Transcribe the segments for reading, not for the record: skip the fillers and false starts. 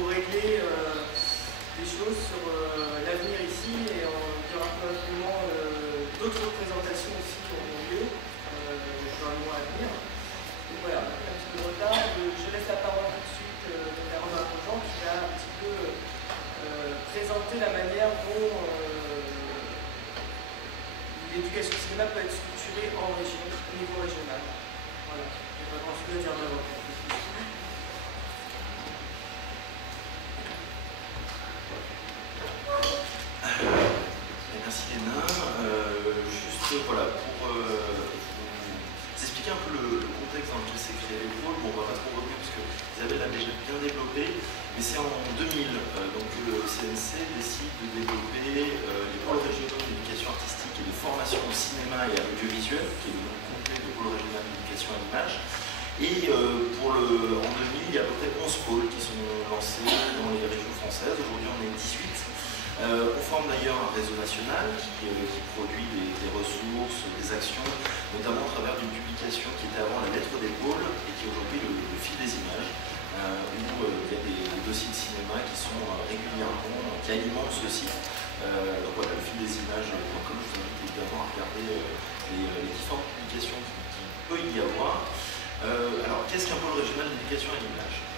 pour régler des choses sur l'avenir ici, et il y aura probablement d'autres représentations aussi qui auront lieu dans le mois à venir. Donc voilà, un petit peu de retard. Je laisse la parole tout de suite à Romain Grosjean qui va un petit peu présenter la manière dont l'éducation au cinéma peut être structurée en région, au niveau régional. Voilà, je n'ai pas grand-chose à dire d'avant. Merci Léna. Juste voilà, pour vous expliquer un peu le contexte dans lequel s'est créé les pôles. Bon, on ne va pas trop revenir parce que Isabelle l'a déjà bien développé, mais c'est en 2000 donc le CNC décide de développer les pôles régionaux d'éducation artistique et de formation au cinéma et à l'audiovisuel, qui est le nom complet de pôle régional d'éducation à l'image. Et en 2000, il y a à peu près 11 pôles qui sont lancés dans les régions françaises. Aujourd'hui, on est 18. On forme d'ailleurs un réseau national qui produit des ressources, des actions, notamment à travers d'une publication qui était avant la lettre des pôles et qui est aujourd'hui le fil des images, où il y a des dossiers de cinéma qui sont régulièrement, qui alimentent ce site. Donc voilà, le fil des images, comme je vous invite évidemment à regarder les différentes publications qu'il peut y avoir. Alors, qu'est-ce qu'un pôle régional d'éducation à l'image?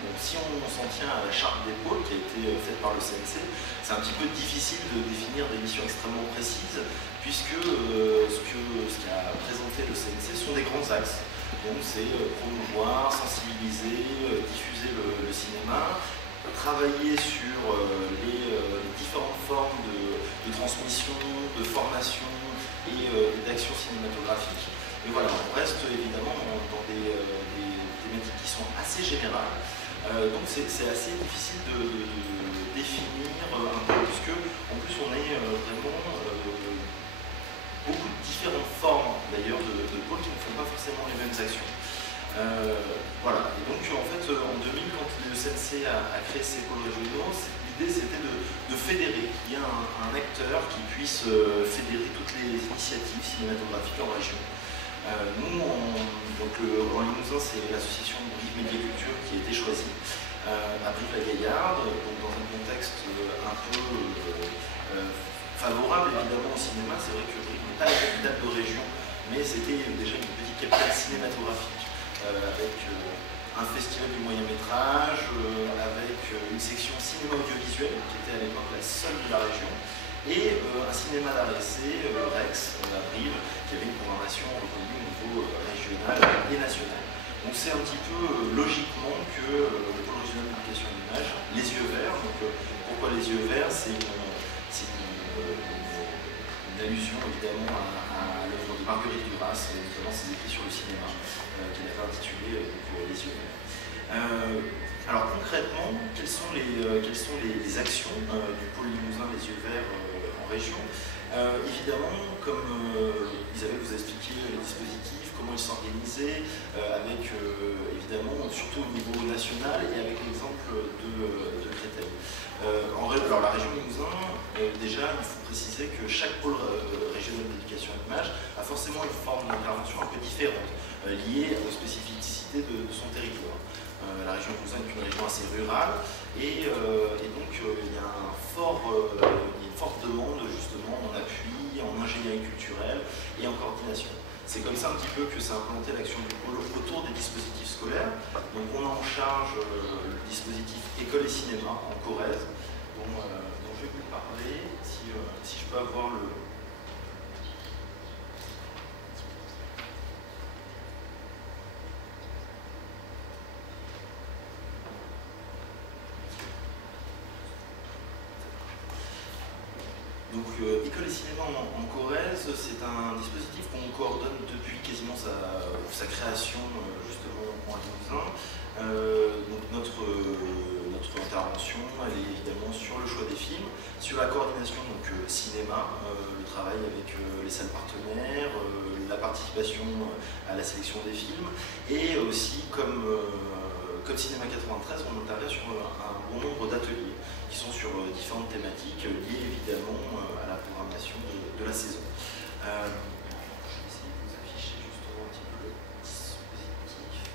Bon, si on s'en tient à la charte des pôles qui a été faite par le CNC, c'est un petit peu difficile de définir des missions extrêmement précises, puisque ce qu'a présenté le CNC sont des grands axes. Donc c'est promouvoir, sensibiliser, diffuser le cinéma, travailler sur les différentes formes de transmission, de formation et d'action cinématographique. Mais voilà, on reste évidemment dans des thématiques qui sont assez générales. Donc c'est assez difficile de définir un peu, puisque en plus on est vraiment beaucoup de différentes formes d'ailleurs de pôles qui ne font pas forcément les mêmes actions. Voilà, et donc en fait en 2000, quand le CNC a créé ces pôles régionaux, l'idée c'était de fédérer, qu'il y ait un acteur qui puisse fédérer toutes les initiatives cinématographiques en région. Nous, en Limousin, c'est l'association Brive Média Culture qui a été choisie, à Brive-la-Gaillarde, donc dans un contexte un peu favorable évidemment au cinéma. C'est vrai que Brive n'est pas la capitale de région, mais c'était déjà une petite capitale cinématographique, avec un festival du moyen-métrage, avec une section cinéma audiovisuel, qui était à l'époque la seule de la région, et un cinéma d'art essai, Rex, à Brive, qui avait une programmation reconnue au niveau régional et national. Donc c'est un petit peu logiquement que le pôle régional d'éducation à l'image, les yeux verts. Donc pourquoi les yeux verts? C'est une allusion évidemment à l'œuvre de Marguerite Duras, notamment ses écrits sur le cinéma, qu'elle avait intitulé Les yeux verts. Alors concrètement, quelles sont les actions du pôle Limousin Les yeux verts en région? Évidemment, comme Isabelle vous a expliqué les dispositifs, comment ils s'organisaient, avec évidemment surtout au niveau national et avec l'exemple de Créteil. Alors la région Limousin, déjà il faut préciser que chaque pôle régional d'éducation à l'image a forcément une forme d'intervention un peu différente, liée aux spécificités de son territoire. La région Limousin est une région assez rurale et donc il y a une forte demande justement en appui, en ingénierie culturelle et en coordination. C'est comme ça un petit peu que s'est implantée l'action du pôle autour des dispositifs scolaires. Donc on a en charge le dispositif école et cinéma en Corrèze, dont je vais vous parler, si je peux avoir le... Donc, École et cinéma en Corrèze, c'est un dispositif qu'on coordonne depuis quasiment sa création, justement, en Limousin. Donc, notre intervention, elle est évidemment sur le choix des films, sur la coordination donc, cinéma, le travail avec les salles partenaires, la participation à la sélection des films, et aussi comme Cinéma 93, on intervient sur un bon nombre d'ateliers qui sont sur différentes thématiques liées évidemment à la programmation de la saison. Je vais essayer de vous afficher justement un petit peu le dispositif.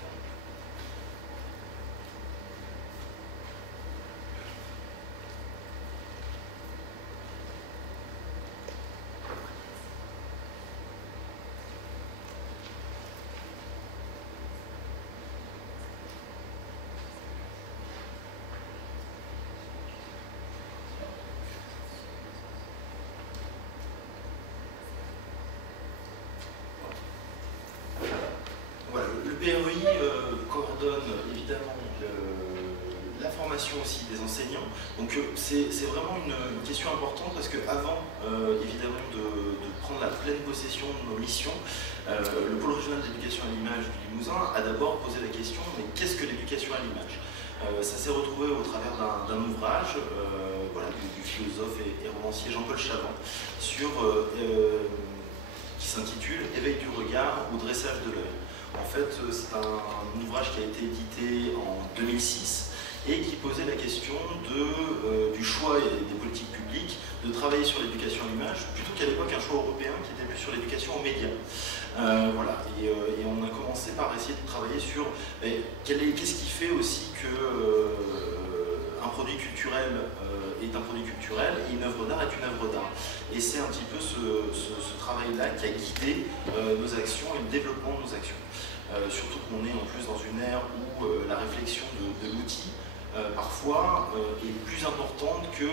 coordonne évidemment la formation aussi des enseignants. Donc c'est vraiment une question importante parce qu'avant évidemment de prendre la pleine possession de nos missions, le pôle régional d'éducation à l'image du Limousin a d'abord posé la question, mais qu'est-ce que l'éducation à l'image? Ça s'est retrouvé au travers d'un ouvrage voilà, du philosophe et romancier Jean-Paul Chavant qui s'intitule « Éveil du regard ou dressage de l'œil ». En fait, c'est un ouvrage qui a été édité en 2006 et qui posait la question du choix et des politiques publiques de travailler sur l'éducation à l'image, plutôt qu'à l'époque un choix européen qui était plus sur l'éducation aux médias. Voilà. Et on a commencé par essayer de travailler sur qu'est-ce qui fait aussi que un produit culturel est un produit culturel et une œuvre d'art est une œuvre d'art. Et c'est un petit peu ce travail-là qui a guidé nos actions et le développement de nos actions. Surtout qu'on est en plus dans une ère où la réflexion de l'outil parfois est plus importante que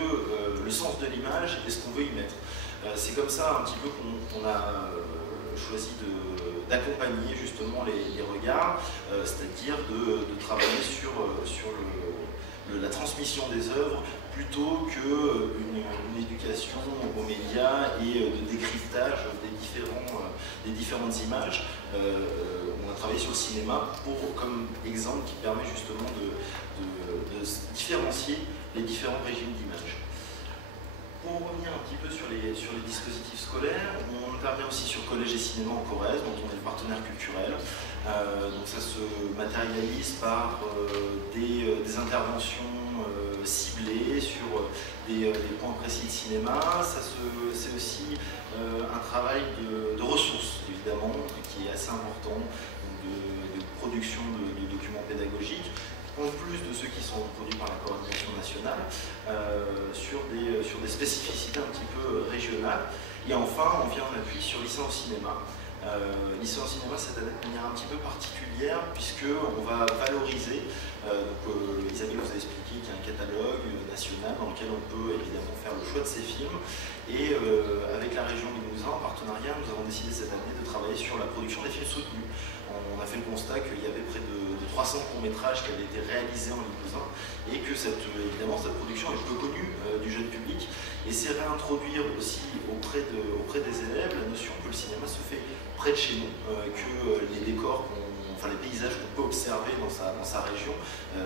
le sens de l'image et ce qu'on veut y mettre. C'est comme ça un petit peu qu'on a choisi d'accompagner justement les regards, c'est-à-dire de travailler sur la transmission des œuvres plutôt qu'une éducation aux médias et de décryptage des différentes images. On a travaillé sur le cinéma comme exemple qui permet justement de différencier les différents régimes d'image. Pour revenir un petit peu sur les dispositifs scolaires, on intervient aussi sur collège et cinéma en Corrèze, dont on est le partenaire culturel. Donc ça se matérialise par des interventions ciblées sur des points précis de cinéma. C'est aussi un travail de ressources, évidemment, qui est assez important, donc de production de documents pédagogiques, en plus de ceux qui sont produits par la coordination nationale, sur des spécificités un petit peu régionales. Et enfin, on vient en appui sur Lycéen au cinéma. Lycéen au cinéma cette année de manière un petit peu particulière, puisqu'on va valoriser, Isabelle vous a expliqué qu'il y a un catalogue national dans lequel on peut évidemment faire le choix de ces films. Et avec la région Limousin, en partenariat, nous avons décidé cette année de travailler sur la production des films soutenus. On a fait le constat qu'il y avait près de 300 courts-métrages qui avaient été réalisés en Limousin et que évidemment cette production est peu connue du jeune public, et c'est réintroduire aussi auprès des élèves la notion que le cinéma se fait près de chez nous, que les décors, les paysages qu'on peut observer dans sa région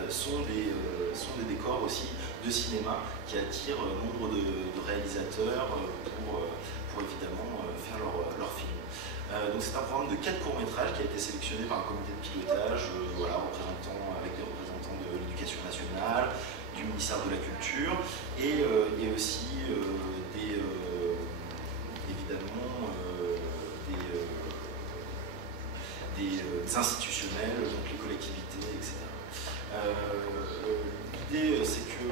sont des décors aussi de cinéma qui attirent nombre de réalisateurs pour évidemment faire leur film. Donc c'est un programme de 4 courts-métrages qui a été sélectionné par un comité de pilotage avec des représentants de l'éducation nationale, du ministère de la Culture et aussi évidemment des institutionnels, donc les collectivités, etc. L'idée c'est que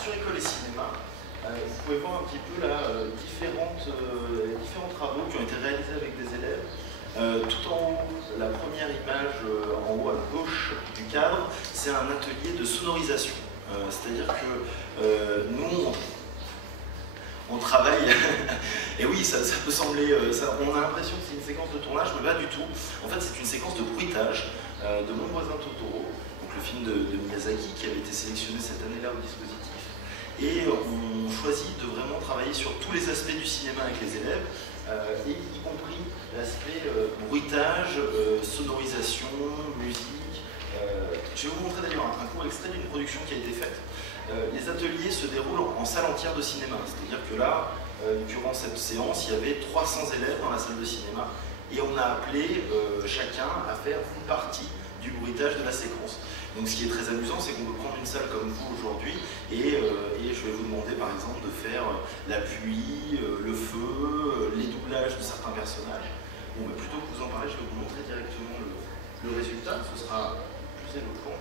sur école et cinéma, vous pouvez voir un petit peu là différents travaux qui ont été réalisés avec des élèves. Tout en haut, la première image en haut à gauche du cadre, c'est un atelier de sonorisation. C'est-à-dire que nous, on travaille, et oui, ça peut sembler, on a l'impression que c'est une séquence de tournage, mais pas du tout. En fait, c'est une séquence de bruitage de Mon voisin Totoro, donc le film de Miyazaki qui avait été sélectionné cette année-là au dispositif. Et on choisit de vraiment travailler sur tous les aspects du cinéma avec les élèves, y compris l'aspect bruitage, sonorisation, musique. Je vais vous montrer d'ailleurs un court extrait d'une production qui a été faite. Les ateliers se déroulent en salle entière de cinéma, c'est-à-dire que là, durant cette séance, il y avait 300 élèves dans la salle de cinéma et on a appelé chacun à faire une partie du bruitage de la séquence. Donc ce qui est très amusant, c'est qu'on peut prendre une salle comme vous aujourd'hui et je vais vous demander par exemple de faire la pluie, le feu, les doublages de certains personnages. Bon, mais plutôt que vous en parler, je vais vous montrer directement le résultat, ce sera plus éloquent.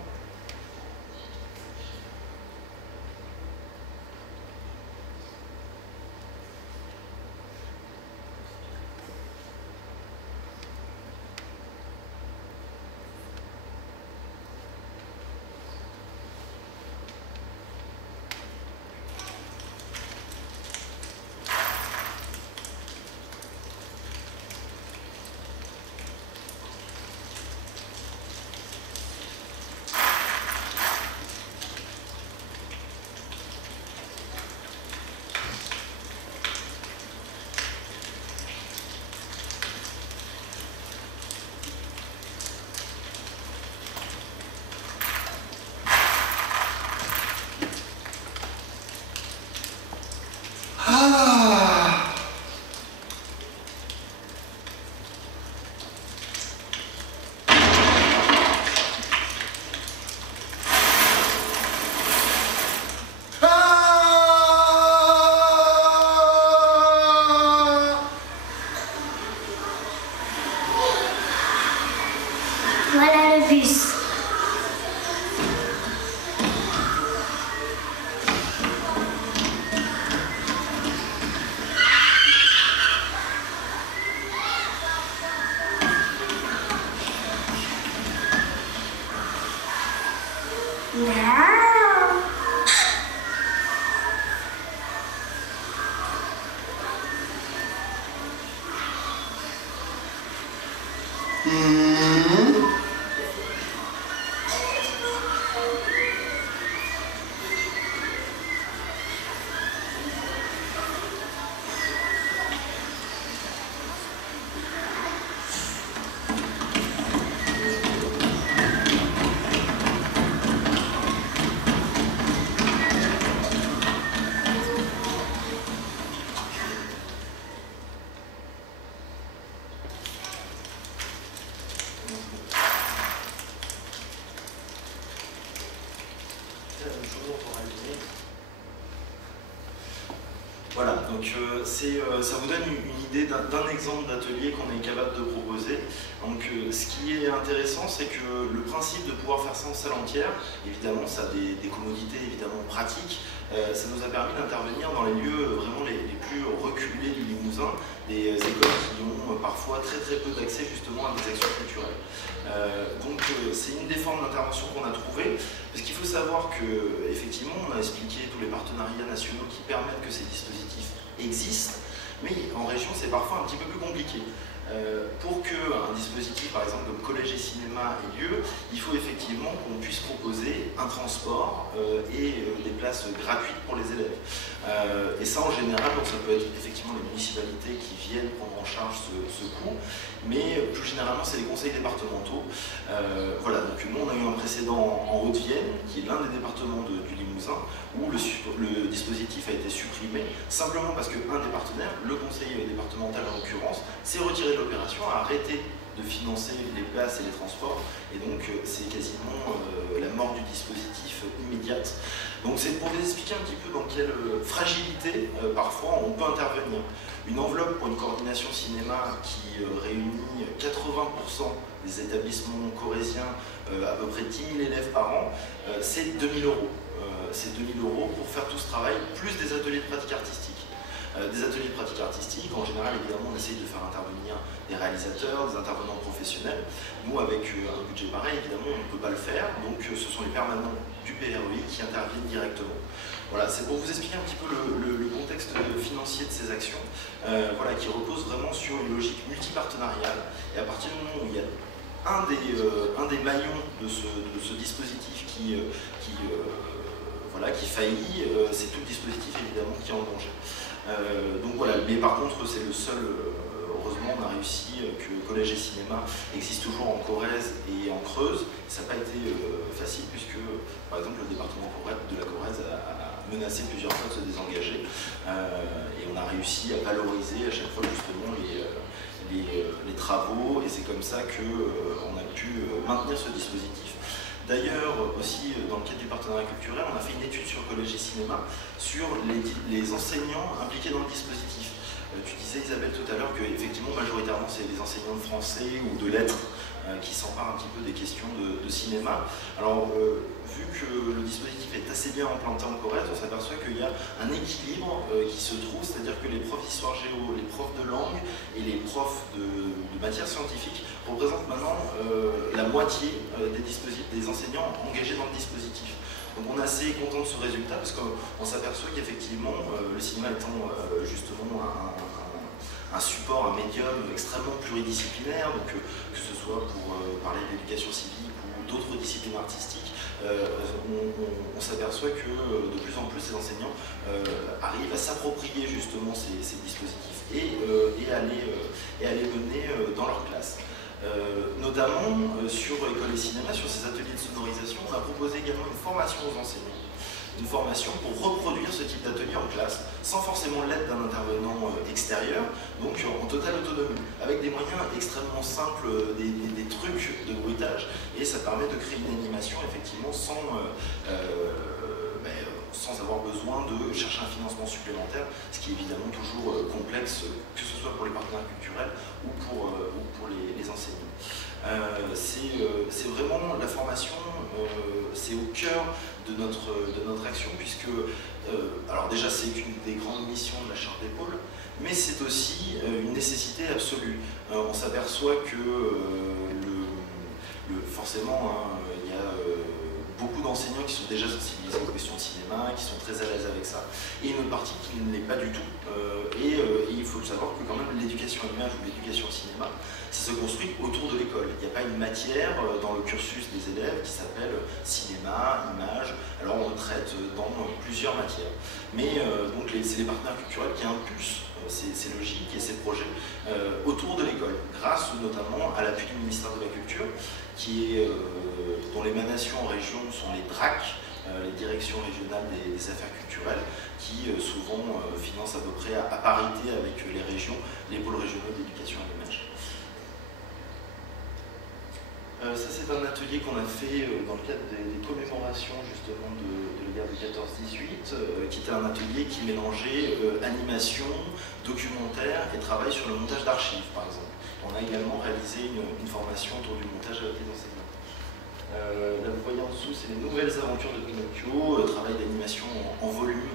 Voilà, donc ça vous donne une idée d'un exemple d'atelier qu'on est capable de proposer. Donc ce qui est intéressant, c'est que le principe de pouvoir faire ça en salle entière, évidemment ça a des commodités évidemment pratiques, ça nous a permis d'intervenir dans les lieux vraiment les plus reculés du Limousin, des écoles qui ont parfois très peu d'accès justement à des actions culturelles. Donc c'est une des formes d'intervention qu'on a trouvées, parce qu'il faut savoir que effectivement on a expliqué tous les partenariats nationaux qui permettent que ces dispositifs existent, mais en région c'est parfois un petit peu plus compliqué. Pour qu'un dispositif, par exemple comme collège et cinéma, ait lieu, il faut effectivement qu'on puisse proposer un transport et des places gratuites pour les élèves. Et ça, en général, donc, ça peut être effectivement les municipalités qui viennent prendre en charge ce coût, mais plus généralement, c'est les conseils départementaux. Voilà, donc nous, on a eu un précédent en Haute-Vienne, qui est l'un des départements du Limousin, où le dispositif a été supprimé, simplement parce qu'un des partenaires, le conseil départemental en l'occurrence, s'est retiré de l'opération, a arrêté de financer les places et les transports, et donc c'est quasiment la mort du dispositif immédiate. Donc c'est pour vous expliquer un petit peu dans quelle fragilité parfois on peut intervenir. Une enveloppe pour une coordination cinéma qui réunit 80% des établissements corréziens, à peu près 10 000 élèves par an, c'est 2 000 €. C'est 2 000 € pour faire tout ce travail, plus des ateliers de pratique artistique. Des ateliers de pratique artistique, en général, évidemment, on essaye de faire intervenir des réalisateurs, des intervenants professionnels. Nous, avec un budget pareil, évidemment, on ne peut pas le faire, donc ce sont les permanents du PREI qui interviennent directement. Voilà, c'est pour vous expliquer un petit peu le contexte financier de ces actions, voilà, qui repose vraiment sur une logique multipartenariale. Et à partir du moment où il y a un des maillons de ce dispositif qui faillit, c'est tout le dispositif évidemment qui est en danger. Donc voilà, mais par contre c'est le seul, heureusement on a réussi que Collège et Cinéma existe toujours en Corrèze et en Creuse. Ça n'a pas été facile puisque par exemple le département de la Corrèze a menacé plusieurs fois de se désengager et on a réussi à valoriser à chaque fois justement les travaux, et c'est comme ça qu'on a pu maintenir ce dispositif. D'ailleurs, aussi, dans le cadre du partenariat culturel, on a fait une étude sur Collège et Cinéma sur les enseignants impliqués dans le dispositif. Tu disais, Isabelle, tout à l'heure qu'effectivement, majoritairement, c'est des enseignants de français ou de lettres qui s'emparent un petit peu des questions de cinéma. Alors, vu que le dispositif est assez bien implanté en Corrèze, on s'aperçoit qu'il y a un équilibre qui se trouve, c'est-à-dire que les profs d'histoire géo, les profs de langue et les profs de matières scientifiques représentent maintenant la moitié des enseignants engagés dans le dispositif. Donc on est assez content de ce résultat parce qu'on s'aperçoit qu'effectivement, le cinéma étant justement un support, un médium extrêmement pluridisciplinaire, donc que ce soit pour parler d'éducation civique ou d'autres disciplines artistiques, on s'aperçoit que de plus en plus ces enseignants arrivent à s'approprier justement ces dispositifs et à les mener dans leur classe. Notamment sur École et Cinéma, sur ces ateliers de sonorisation, on a proposé également une formation aux enseignants. Une formation pour reproduire ce type d'atelier en classe, sans forcément l'aide d'un intervenant extérieur, donc en totale autonomie, avec des moyens extrêmement simples, des trucs de bruitage, et ça permet de créer une animation effectivement sans avoir besoin de chercher un financement supplémentaire, ce qui est évidemment toujours complexe, que ce soit pour les partenaires culturels ou pour les enseignants. C'est vraiment la formation, c'est au cœur de notre action, puisque alors déjà c'est une des grandes missions de la Charte des pôles, mais c'est aussi une nécessité absolue. On s'aperçoit que forcément il y a beaucoup d'enseignants qui sont déjà sensibilisés aux questions de cinéma, qui sont très à l'aise avec ça, et une autre partie qui ne l'est pas du tout. Et il faut savoir que quand même l'éducation à l'image ou l'éducation au cinéma, ça se construit autour de l'école. Il n'y a pas une matière dans le cursus des élèves qui s'appelle cinéma, image. Alors on le traite dans plusieurs matières. Mais donc c'est les partenaires culturels qui impulsent ces logiques et ces projets autour de l'école, grâce notamment à l'appui du ministère de la Culture, dont l'émanation en région sont les DRAC, les directions régionales des affaires culturelles, qui souvent financent à peu près à parité avec les régions, les pôles régionaux d'éducation à l'image. Ça c'est un atelier qu'on a fait dans le cadre des commémorations justement de la guerre de 14-18, qui était un atelier qui mélangeait animation, documentaire et travail sur le montage d'archives par exemple. On a également réalisé une formation autour du montage des enseignants. Là vous voyez en dessous, c'est les nouvelles aventures de Pinocchio, travail d'animation en volume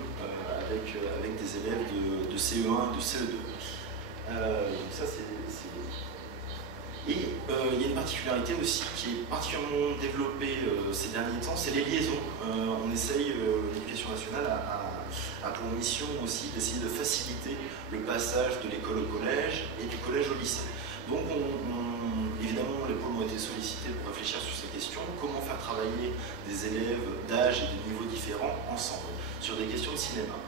avec des élèves de CE1 et de CE2. Donc ça c'est... Et il y a une particularité aussi qui est particulièrement développée ces derniers temps, c'est les liaisons. On essaye, l'éducation nationale a pour mission aussi d'essayer de faciliter le passage de l'école au collège et du collège au lycée. Donc évidemment les pôles ont été sollicités pour réfléchir sur ces questions, comment faire travailler des élèves d'âge et de niveaux différents ensemble sur des questions de cinéma.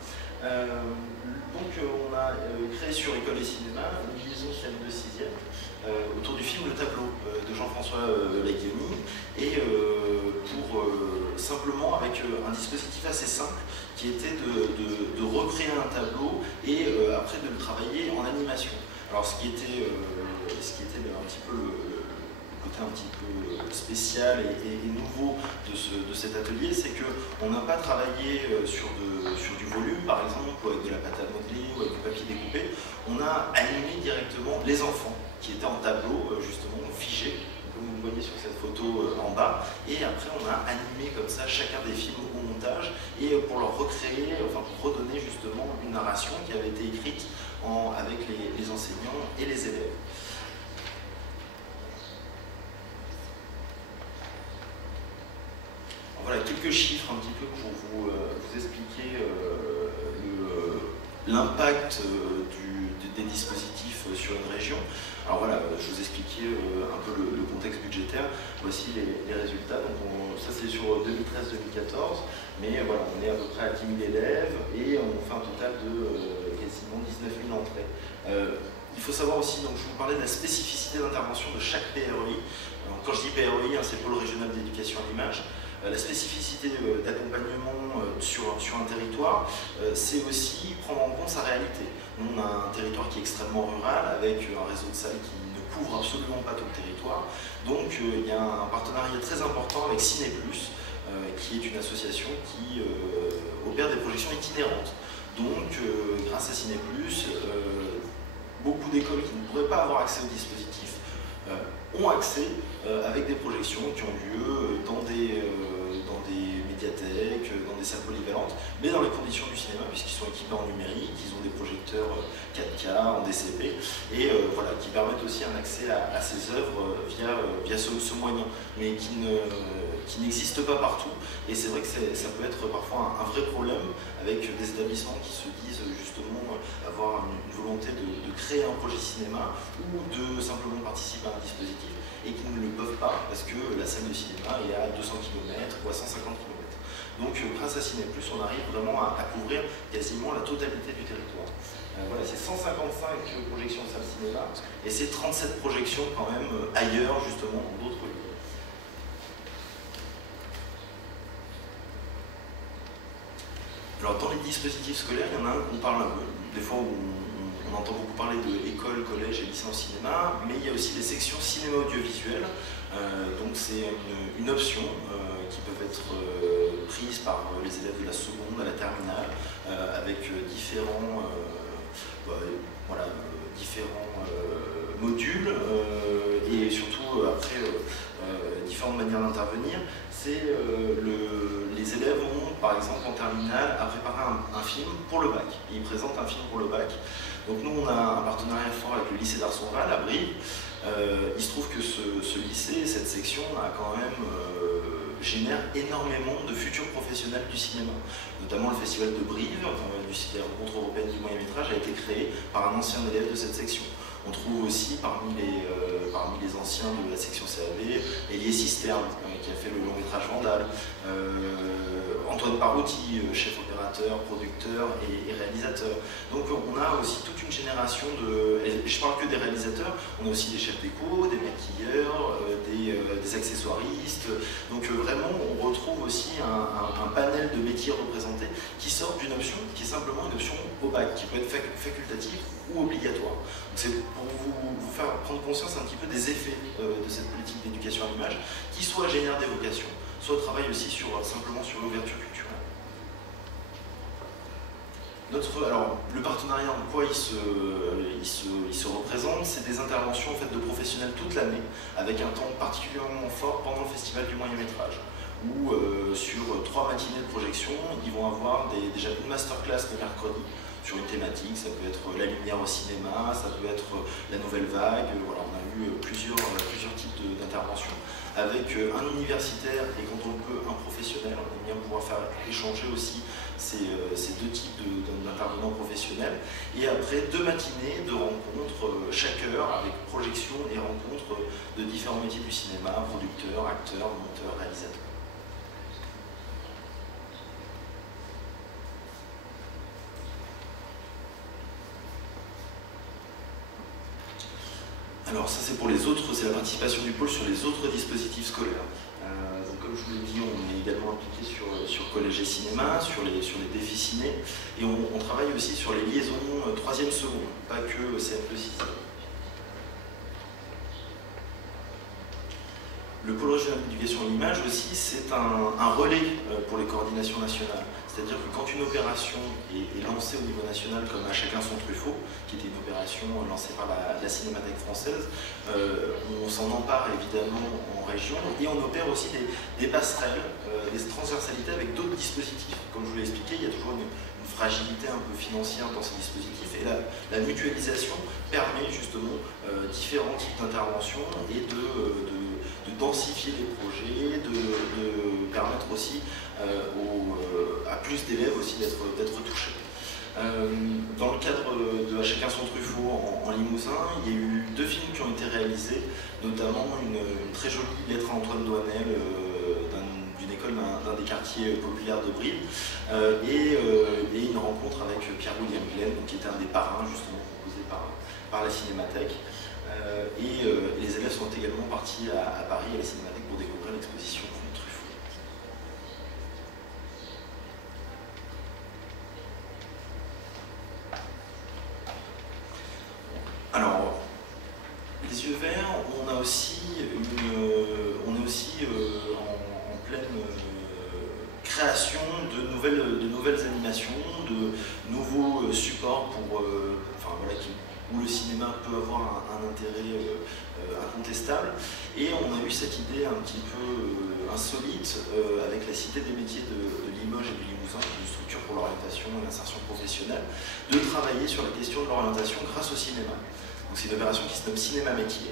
Donc on a créé sur École et Cinéma une liaison CM2 6e autour du film Le Tableau de Jean-François Laguioni, et simplement avec un dispositif assez simple qui était de recréer un tableau et après de le travailler en animation. Alors ce qui était un petit peu le côté un petit peu spécial et nouveau de cet atelier, c'est qu'on n'a pas travaillé sur du volume par exemple, ou avec de la pâte à modeler, ou avec du papier découpé. On a animé directement les enfants qui étaient en tableau, justement figés, comme vous voyez sur cette photo en bas, et après on a animé comme ça chacun des films au montage, et pour leur recréer, enfin pour redonner justement une narration qui avait été écrite avec les enseignants et les élèves. Voilà quelques chiffres un petit peu pour vous expliquer l'impact des dispositifs sur une région. Alors voilà, je vous expliquais un peu le contexte budgétaire. Voici les résultats. Donc ça c'est sur 2013-2014, mais voilà, on est à peu près à 10 000 élèves et on fait un total de quasiment 19 000 entrées. Il faut savoir aussi, donc je vous parlais de la spécificité d'intervention de chaque PREI. Quand je dis PREI, c'est Pôle Régional d'Éducation à l'Image. La spécificité d'accompagnement sur un territoire, c'est aussi prendre en compte sa réalité. Nous, on a un territoire qui est extrêmement rural, avec un réseau de salles qui ne couvre absolument pas tout le territoire. Donc il y a un partenariat très important avec Ciné+, qui est une association qui opère des projections itinérantes. Donc grâce à Ciné+, beaucoup d'écoles qui ne pourraient pas avoir accès au dispositif ont accès avec des projections qui ont lieu dans des médiathèques, dans des salles polyvalentes, mais dans les conditions du cinéma, puisqu'ils sont équipés en numérique, ils ont des projecteurs 4K, en DCP, et voilà, qui permettent aussi un accès à ces œuvres via ce moyen, mais qui n'existe pas partout. Et c'est vrai que ça peut être parfois un vrai problème avec des établissements qui se disent justement avoir une volonté de créer un projet cinéma ou de simplement participer à un dispositif et qui ne le peuvent pas parce que la salle de cinéma est à 200 km ou à 150 km. Donc grâce à Ciné+, on arrive vraiment à couvrir quasiment la totalité du territoire. Voilà, c'est 155 projections de salle cinéma et c'est 37 projections quand même ailleurs justement dans d'autres lieux. Alors dans les dispositifs scolaires, il y en a un qu'on parle un peu, des fois où on entend beaucoup parler de école, collège et lycée en cinéma, mais il y a aussi les sections cinéma audiovisuel, donc c'est une option qui peut être prise par les élèves de la seconde à la terminale, avec différents modules et surtout après différentes manières d'intervenir. Les élèves ont, par exemple, en terminale, à préparer un film pour le bac. Ils présentent un film pour le bac. Donc nous, on a un partenariat fort avec le lycée d'Arsonval à Brive. Il se trouve que ce lycée, cette section, a quand même génère énormément de futurs professionnels du cinéma. Notamment le festival de Brive, des rencontres européennes du moyen-métrage, a été créé par un ancien élève de cette section. On trouve aussi parmi les anciens de la section CAV, Elie Cisterne, qui a fait le long-métrage Vandale, Antoine Parotti, chef opérateur, producteur et réalisateur. Donc on a aussi toute une génération de... Je parle que des réalisateurs, on a aussi des chefs déco, des maquilleurs, des accessoiristes. Donc vraiment, on retrouve aussi un panel de métiers représentés qui sortent d'une option qui est simplement une option au bac, qui peut être facultative ou obligatoire. C'est pour vous faire prendre conscience un petit peu des effets de cette politique d'éducation à l'image, qui soit génère des vocations, soit travaille aussi simplement sur l'ouverture culturelle. Alors, le partenariat, en quoi il se représente, c'est des interventions en fait, de professionnels toute l'année, avec un temps particulièrement fort pendant le festival du moyen-métrage, où sur 3 matinées de projection, ils vont avoir déjà une masterclass le mercredi, sur une thématique, ça peut être la lumière au cinéma, ça peut être la nouvelle vague, voilà, on a eu plusieurs types d'interventions, avec un universitaire et quand on le peut un professionnel, on aime bien pouvoir faire échanger aussi ces 2 types d'intervenants professionnels, et après 2 matinées de rencontres chaque heure avec projection et rencontres de différents métiers du cinéma, producteurs, acteurs, monteurs, réalisateurs. Alors ça c'est pour les autres, c'est la participation du pôle sur les autres dispositifs scolaires. Donc, comme je vous l'ai dit, on est également impliqué sur collège et cinéma, sur les défis ciné, et on travaille aussi sur les liaisons 3e seconde, pas que CM2 6e. Le pôle régional d'éducation à l'image aussi, c'est un relais pour les coordinations nationales. C'est-à-dire que quand une opération est lancée au niveau national, comme à chacun son Truffaut, qui était une opération lancée par la Cinémathèque française, on s'en empare évidemment en région et on opère aussi des passerelles, des transversalités avec d'autres dispositifs. Comme je vous l'ai expliqué, il y a toujours une fragilité un peu financière dans ces dispositifs et la mutualisation permet justement différents types d'interventions et de densifier les projets, de permettre aussi à plus d'élèves aussi d'être touchés. Dans le cadre de À chacun son Truffaut en Limousin, il y a eu 2 films qui ont été réalisés, notamment une très jolie lettre à Antoine Douanel d'une école d'un des quartiers populaires de Brive, et une rencontre avec Pierre-William Glenn, qui était un des parrains justement proposés par la Cinémathèque. Les élèves sont également partis à Paris à la Cinémathèque pour découvrir l'exposition Truffaut. Alors, les yeux verts, on est aussi en pleine création de nouvelles animations, de nouveaux supports où le cinéma peut avoir un intérêt incontestable. Et on a eu cette idée un petit peu insolite avec la Cité des métiers de Limoges et du Limousin, une structure pour l'orientation et l'insertion professionnelle, de travailler sur la question de l'orientation grâce au cinéma. C'est une opération qui se nomme Cinéma Métier,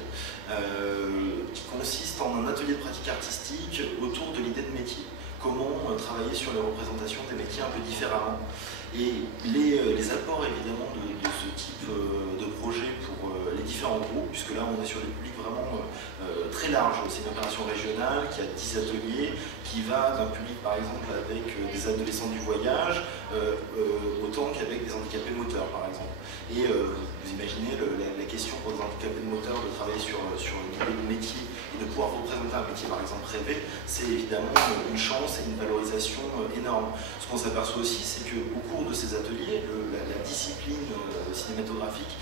qui consiste en un atelier de pratique artistique autour de l'idée de métier. Comment travailler sur les représentations des métiers un peu différemment. Et les apports évidemment de ce type de projet pour les différents groupes, puisque là on est sur des publics vraiment très larges. C'est une opération régionale qui a 10 ateliers, qui va d'un public par exemple avec des adolescents du voyage, autant qu'avec des handicapés moteurs par exemple. Et vous imaginez la question pour des handicapés moteurs de travailler sur une idée de métier et de pouvoir représenter un métier par exemple rêvé, c'est évidemment une chance et une valorisation énorme. Ce qu'on s'aperçoit aussi, c'est qu'au cours de ces ateliers, la discipline cinématographique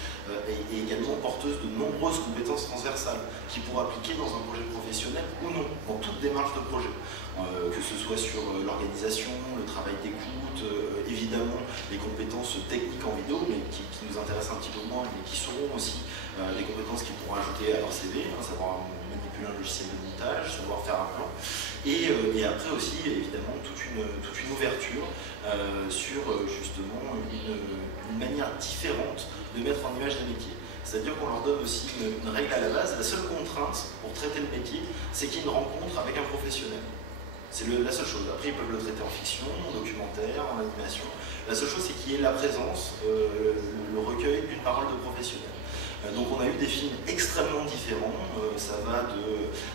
est également porteuse de nombreuses compétences transversales qui pourront appliquer dans un projet professionnel ou non, dans toute démarche de projet. Que ce soit sur l'organisation, le travail d'écoute, évidemment les compétences techniques en vidéo, mais qui nous intéressent un petit peu moins, mais qui seront aussi des compétences qu'ils pourront ajouter à leur CV, savoir manipuler un logiciel de montage, savoir faire un plan, et après aussi évidemment toute une ouverture sur justement une manière différente de mettre en image des métiers. C'est-à-dire qu'on leur donne aussi une règle à la base. La seule contrainte pour traiter le métier, c'est qu'il y ait une rencontre avec un professionnel. C'est la seule chose. Après, ils peuvent le traiter en fiction, en documentaire, en animation. La seule chose, c'est qu'il y ait la présence, le recueil d'une parole de professionnel. Donc on a eu des films extrêmement différents. Ça va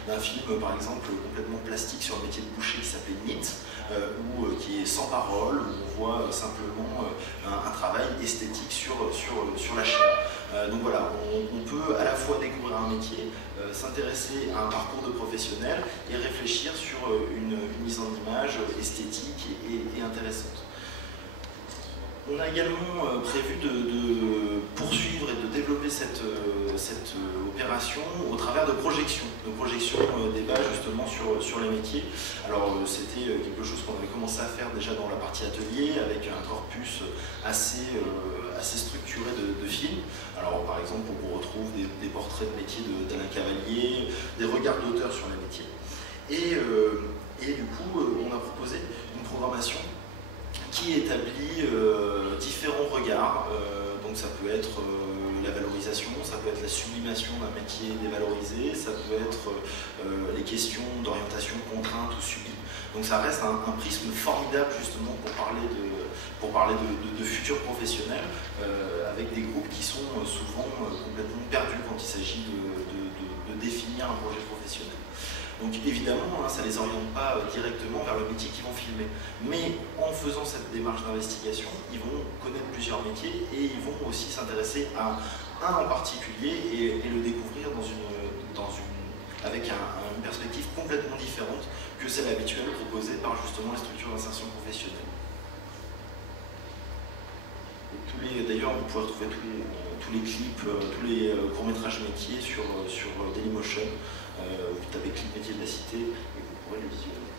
d'un film, par exemple, complètement plastique sur le métier de boucher qui s'appelait Knit, ou qui est sans parole, où on voit simplement un travail esthétique sur la chair. Donc voilà, on peut à la fois découvrir un métier, s'intéresser à un parcours de professionnel et réfléchir sur une mise en image esthétique et intéressante. On a également prévu de poursuivre et de développer cette opération au travers de projections débat justement sur les métiers. Alors c'était quelque chose qu'on avait commencé à faire déjà dans la partie atelier avec un corpus assez structuré de films. Alors par exemple on vous retrouve des portraits de métiers d'Alain Cavalier, des regards d'auteur sur les métiers. Et du coup on a proposé une programmation qui établit différents regards. Donc ça peut être la valorisation, ça peut être la sublimation d'un métier dévalorisé, ça peut être les questions d'orientation contrainte ou subie. Donc ça reste un prisme formidable justement pour parler de futurs professionnels avec des groupes qui sont souvent complètement perdus quand il s'agit de définir un projet professionnel. Donc évidemment, ça ne les oriente pas directement vers le métier qu'ils vont filmer. Mais en faisant cette démarche d'investigation, ils vont connaître plusieurs métiers et ils vont aussi s'intéresser à un en particulier et le découvrir avec une perspective complètement différente que celle habituelle proposée par justement les structures d'insertion professionnelle. D'ailleurs, vous pouvez retrouver tous les clips, tous les courts-métrages métiers sur Dailymotion. Vous tapez clip métier de la cité et vous pourrez le visualiser.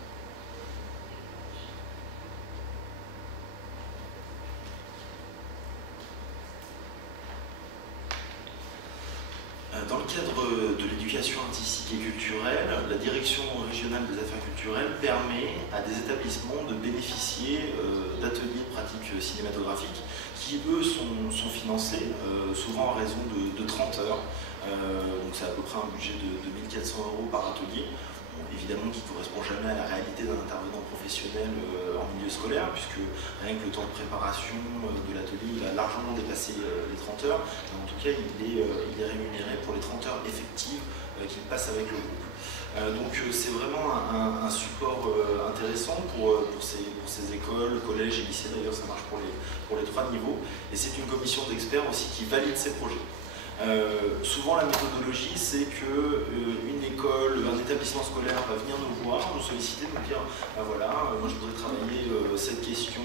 Dans le cadre de l'éducation artistique et culturelle, la Direction régionale des affaires culturelles permet à des établissements de bénéficier d'ateliers de pratiques cinématographiques qui, eux, sont financés, souvent à raison de 30 heures. Donc c'est à peu près un budget de 1400 € par atelier. Évidemment qui ne correspond jamais à la réalité d'un intervenant professionnel en milieu scolaire, puisque rien que le temps de préparation de l'atelier, il a largement dépassé les 30 heures, mais en tout cas il est rémunéré pour les 30 heures effectives qu'il passe avec le groupe. Donc c'est vraiment un support intéressant pour ces écoles, collèges et lycées, d'ailleurs ça marche pour les 3 niveaux, et c'est une commission d'experts aussi qui valide ces projets. Souvent la méthodologie c'est qu'une école, un établissement scolaire va venir nous voir, nous solliciter, nous dire voilà, moi je voudrais travailler cette question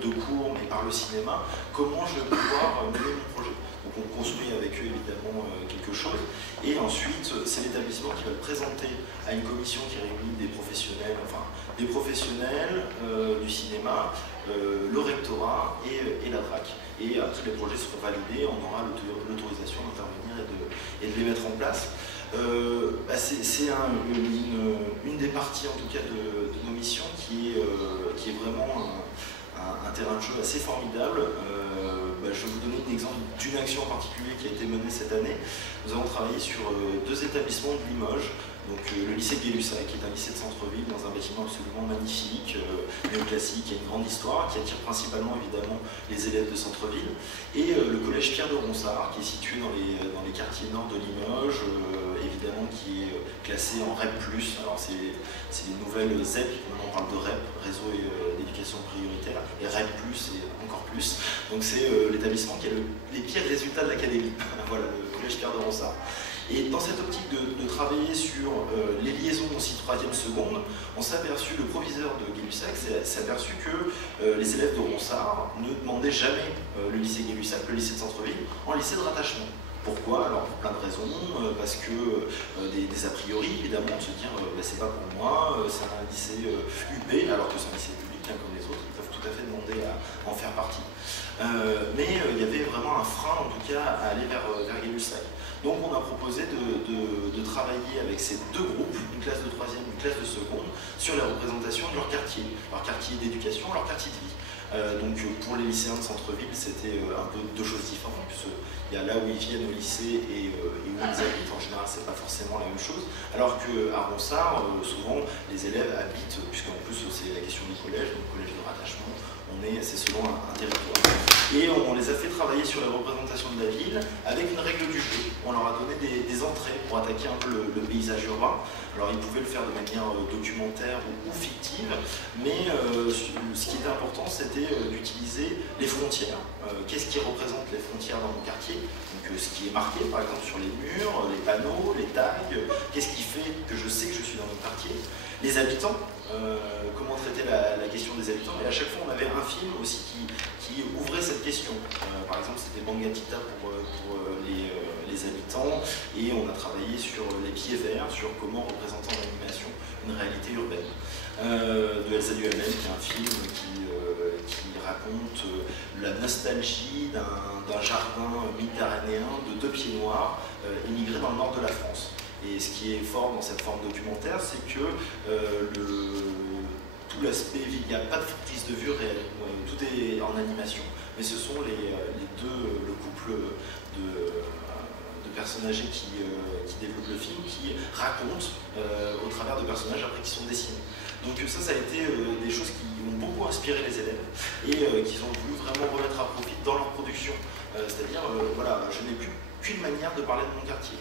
de cours mais par le cinéma, comment je vais pouvoir mener mon projet. Donc on construit avec eux évidemment quelque chose et ensuite c'est l'établissement qui va le présenter à une commission qui réunit des professionnels, du cinéma, le rectorat et la DRAC. Et tous les projets seront validés, on aura l'autorisation d'intervenir et de les mettre en place. C'est une des parties en tout cas de nos missions qui est vraiment un terrain de jeu assez formidable. Je vais vous donner un exemple d'une action en particulier qui a été menée cette année. Nous avons travaillé sur 2 établissements de Limoges. Donc le lycée Gay-Lussac, qui est un lycée de centre-ville dans un bâtiment absolument magnifique, néoclassique, qui a une grande histoire, qui attire principalement évidemment les élèves de centre-ville, et le collège Pierre de Ronsard, qui est situé dans les quartiers nord de Limoges, évidemment qui est classé en REP+. Alors c'est les nouvelles ZEP, on parle de REP, réseau d'éducation prioritaire, et REP+, et encore plus. Donc c'est l'établissement qui a les pires résultats de l'académie. Voilà, le collège Pierre de Ronsard. Et dans cette optique de travailler sur les liaisons aussi 3e seconde, on s'est aperçu, le proviseur de Gay-Lussac s'est aperçu que les élèves de Ronsard ne demandaient jamais le lycée Gay-Lussac, le lycée de centre-ville, en lycée de rattachement. Pourquoi? Alors pour plein de raisons, parce que des a priori, évidemment, de se dire c'est pas pour moi, c'est un lycée UP, alors que c'est un lycée public, comme les autres, ils peuvent tout à fait demander à en faire partie. Mais il y avait vraiment un frein, en tout cas, à aller vers Gay-Lussac. Donc on a proposé de travailler avec ces 2 groupes, une classe de 3e, une classe de seconde, sur la représentation de leur quartier d'éducation, leur quartier de vie. Donc pour les lycéens de centre-ville, c'était un peu deux choses différentes, puisqu'il y a là où ils viennent au lycée et où ils habitent. En général, c'est pas forcément la même chose. Alors qu'à Ronsard, souvent, les élèves habitent, puisqu'en plus c'est la question du collège, donc collège de rattachement, c'est selon un territoire. Et on les a fait travailler sur la représentation de la ville avec une règle du jeu. On leur a donné des entrées pour attaquer un peu le paysage urbain. Alors ils pouvaient le faire de manière documentaire ou fictive, mais ce qui était important, c'était d'utiliser les frontières. Qu'est-ce qui représente les frontières dans mon quartier? Donc ce qui est marqué par exemple sur les murs, les panneaux, les tags, qu'est-ce qui fait que je sais que je suis dans mon quartier? Les habitants, comment traiter la question des habitants, et à chaque fois on avait un film aussi qui ouvrait cette question. Par exemple c'était Bangatita pour les habitants, et on a travaillé sur les pieds verts, sur comment représenter en animation une réalité urbaine. De Elsa Duhamel, qui est un film qui raconte la nostalgie d'un jardin méditerranéen de 2 pieds noirs immigrés dans le nord de la France. Et ce qui est fort dans cette forme documentaire, c'est que tout l'aspect, il n'y a pas de prise de vue réelle, tout est en animation, mais ce sont le couple de personnes âgées qui développent le film, qui racontent au travers de personnages après qui sont dessinés. Donc ça a été des choses qui ont beaucoup inspiré les élèves et qu'ils ont voulu vraiment remettre à profit dans leur production. C'est-à-dire, voilà, je n'ai plus qu'une manière de parler de mon quartier.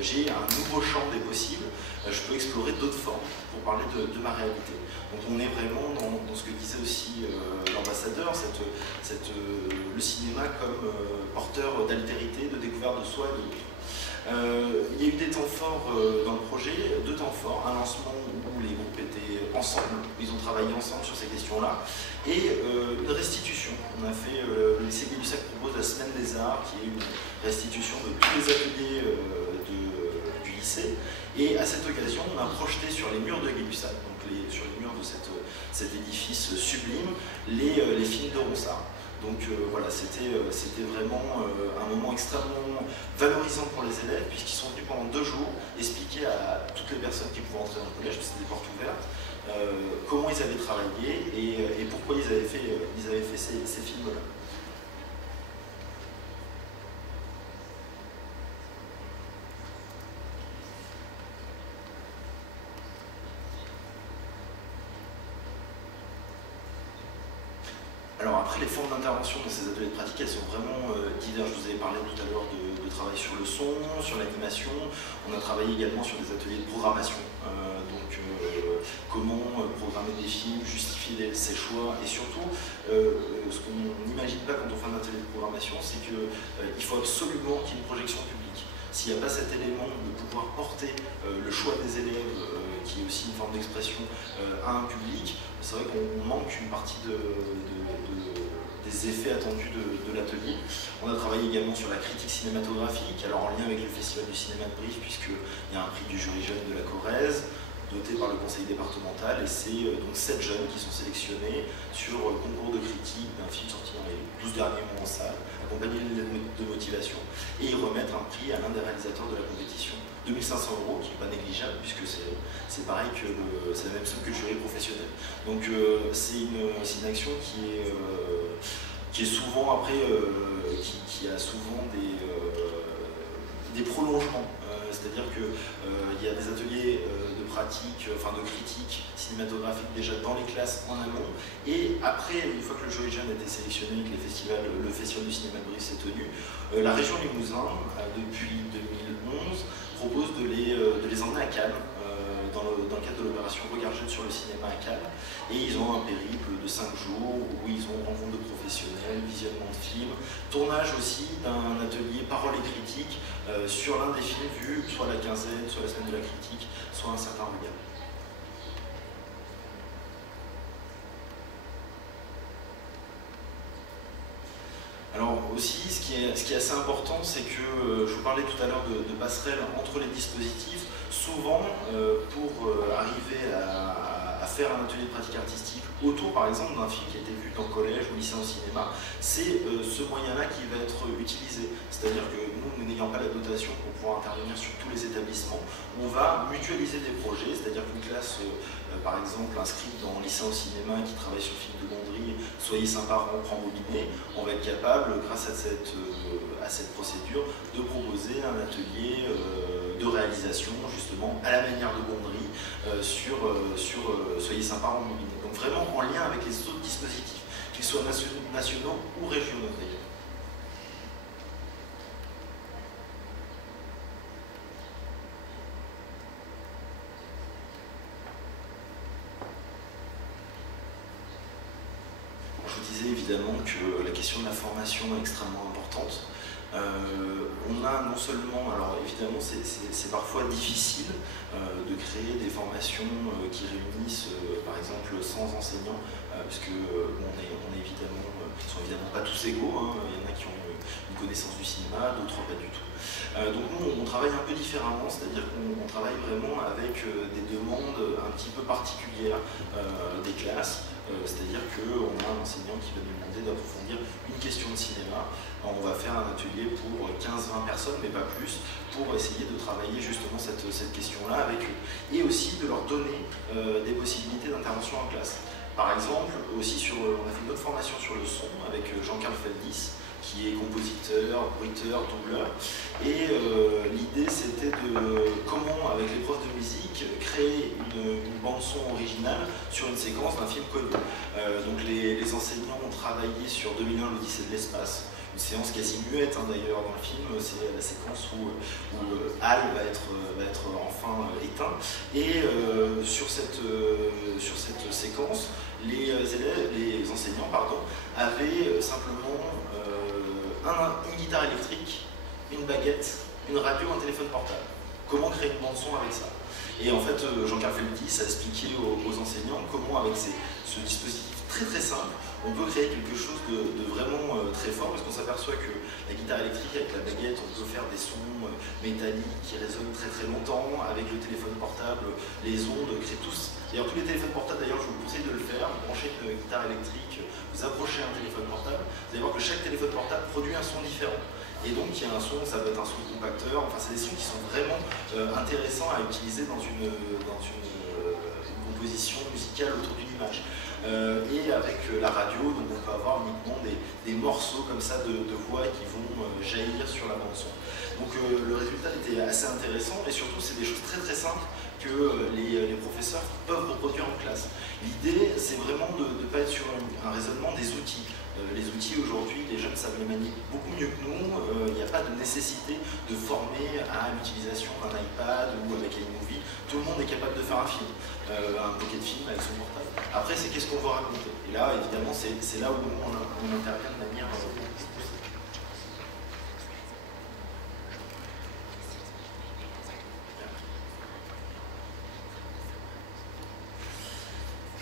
J'ai un nouveau champ des possibles, je peux explorer d'autres formes pour parler de ma réalité. Donc on est vraiment dans ce que disait aussi l'ambassadeur, le cinéma comme porteur d'altérité, de découverte de soi et de l'autre. Il y a eu des temps forts dans le projet, 2 temps forts, un lancement où les groupes étaient ensemble, ils ont travaillé ensemble sur ces questions-là, et une restitution. On a fait, le lycée Gay-Lussac propose la Semaine des Arts, qui est une restitution de tous les ateliers du lycée, et à cette occasion, on a projeté sur les murs de Gay-Lussac, donc sur les murs de cet édifice sublime, les films de Ronsard. Donc voilà, c'était vraiment un moment extrêmement valorisant pour les élèves, puisqu'ils sont venus pendant 2 jours expliquer à toutes les personnes qui pouvaient entrer dans le collège, parce que c'était des portes ouvertes, comment ils avaient travaillé et pourquoi ils avaient fait ces films-là. Alors après, les formes d'intervention dans ces ateliers de pratique, elles sont vraiment diverses. Je vous avais parlé tout à l'heure de travail sur le son, sur l'animation. On a travaillé également sur des ateliers de programmation. Comment programmer des films, justifier ses choix, et surtout, ce qu'on n'imagine pas quand on fait un atelier de programmation, c'est qu'il faut absolument qu'il y ait une projection publique. S'il n'y a pas cet élément de pouvoir porter le choix des élèves, qui est aussi une forme d'expression, à un public, c'est vrai qu'on manque une partie des effets attendus de l'atelier. On a travaillé également sur la critique cinématographique, alors en lien avec le Festival du cinéma de Brive, puisqu'il y a un prix du jury jeune de la Corrèze, doté par le conseil départemental, et c'est donc 7 jeunes qui sont sélectionnés sur le concours de critique d'un film sorti dans les 12 derniers mois en salle, accompagné de motivation, et ils remettent un prix à l'un des réalisateurs de la compétition, 2500 €, qui n'est pas négligeable, puisque c'est pareil que c'est la même somme que le jury professionnel. Donc c'est une action qui est souvent après, qui a souvent des prolongements. C'est-à-dire qu'il y a des ateliers de pratique, enfin de critique cinématographique déjà dans les classes en amont, et après, une fois que le jury jeune a été sélectionné et que le festival du cinéma de Brive s'est tenu, la région Limousin, depuis 2011, propose de les emmener à Cannes, dans le cadre de l'opération Regard Jeune sur le cinéma à Cannes, et ils ont un périple de 5 jours où ils ont rencontre de professionnels, visionnement de films, tournage aussi d'un atelier parole et critique sur l'un des films vus, soit la quinzaine, soit la semaine de la critique, soit un certain regard. Alors aussi, ce qui est assez important, c'est que, je vous parlais tout à l'heure de passerelles entre les dispositifs. Souvent, pour arriver à à faire un atelier de pratique artistique autour, par exemple, d'un film qui a été vu dans le collège ou lycée au cinéma, c'est ce moyen-là qui va être utilisé. C'est-à-dire que nous n'ayant pas la dotation pour pouvoir intervenir sur tous les établissements, on va mutualiser des projets, c'est-à-dire qu'une classe, par exemple, inscrite dans le lycée au cinéma qui travaille sur le film de Gondry, Soyez sympa, prend Bobinet, on va être capable, grâce à cette procédure, de proposer un atelier de réalisation, justement, à la manière de Gondry, sur Soyez sympa, prend Bobinet. Donc vraiment en lien avec les autres dispositifs, qu'ils soient nationaux ou régionaux d'ailleurs. Je vous disais évidemment que la question de la formation est extrêmement importante. On a non seulement, alors évidemment c'est parfois difficile de créer des formations qui réunissent par exemple 100 enseignants, puisque on est évidemment, ils sont évidemment pas tous égaux, hein. Il y en a qui ont une connaissance du cinéma, d'autres pas du tout. Donc nous on travaille un peu différemment, c'est-à-dire qu'on travaille vraiment avec des demandes un petit peu particulières des classes. C'est-à-dire qu'on a un enseignant qui va nous demander d'approfondir une question de cinéma. On va faire un atelier pour 15-20 personnes, mais pas plus, pour essayer de travailler justement cette question-là avec eux. Et aussi de leur donner des possibilités d'intervention en classe. Par exemple, aussi on a fait une autre formation sur le son avec Jean-Carl Feldis, qui est compositeur, bruiteur, doubleur. Et l'idée c'était de comment, avec les profs de musique, créer une bande-son originale sur une séquence d'un film connu. Donc les enseignants ont travaillé sur 2001 l'Odyssée de l'espace, une séance quasi muette hein, d'ailleurs dans le film, c'est la séquence où Hal va être enfin éteint. Et sur cette séquence, les enseignants avaient simplement une guitare électrique, une baguette, une radio, un téléphone portable. Comment créer une bande-son avec ça? Et en fait, Jean-Carl Feldis a expliqué aux enseignants comment, avec ce dispositif très très simple, on peut créer quelque chose de vraiment très fort, parce qu'on s'aperçoit que la guitare électrique avec la baguette, on peut faire des sons métalliques qui résonnent très très longtemps. Avec le téléphone portable, les ondes créent tous. D'ailleurs, tous les téléphones portables, d'ailleurs, je vous conseille de le faire. Vous branchez une guitare électrique, vous approchez un téléphone portable, vous allez voir que chaque téléphone portable produit un son différent. Et donc, il y a un son, ça va être un son compacteur, enfin, c'est des sons qui sont vraiment intéressants à utiliser dans une composition musicale autour d'une image. Et avec la radio, donc on peut avoir uniquement des morceaux comme ça de voix qui vont jaillir sur la bande-son. Donc le résultat était assez intéressant, et surtout c'est des choses très très simples que les professeurs peuvent reproduire en classe. L'idée, c'est vraiment de ne pas être sur un raisonnement des outils. Les outils aujourd'hui, les jeunes savent les manier beaucoup mieux que nous. Il n'y a pas de nécessité de former à l'utilisation d'un iPad ou avec iMovie. Tout le monde est capable de faire un film, un pocket film avec son portable. Après, c'est qu'est-ce qu'on veut raconter. Et là, évidemment, c'est là où on intervient de manière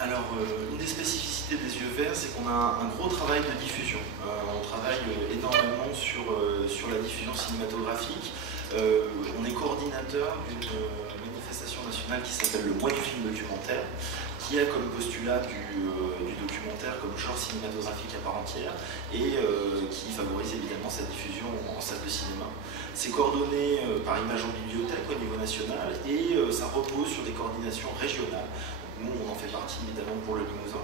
Alors, une des spécificités des yeux verts, c'est qu'on a un gros travail de diffusion. On travaille énormément sur la diffusion cinématographique. On est coordinateur d'une manifestation nationale qui s'appelle le Mois du film documentaire, qui a comme postulat du documentaire comme genre cinématographique à part entière, et qui favorise évidemment sa diffusion en salle de cinéma. C'est coordonné par Image en bibliothèque au niveau national, et ça repose sur des coordinations régionales. Nous, on en fait partie évidemment pour le Limousin.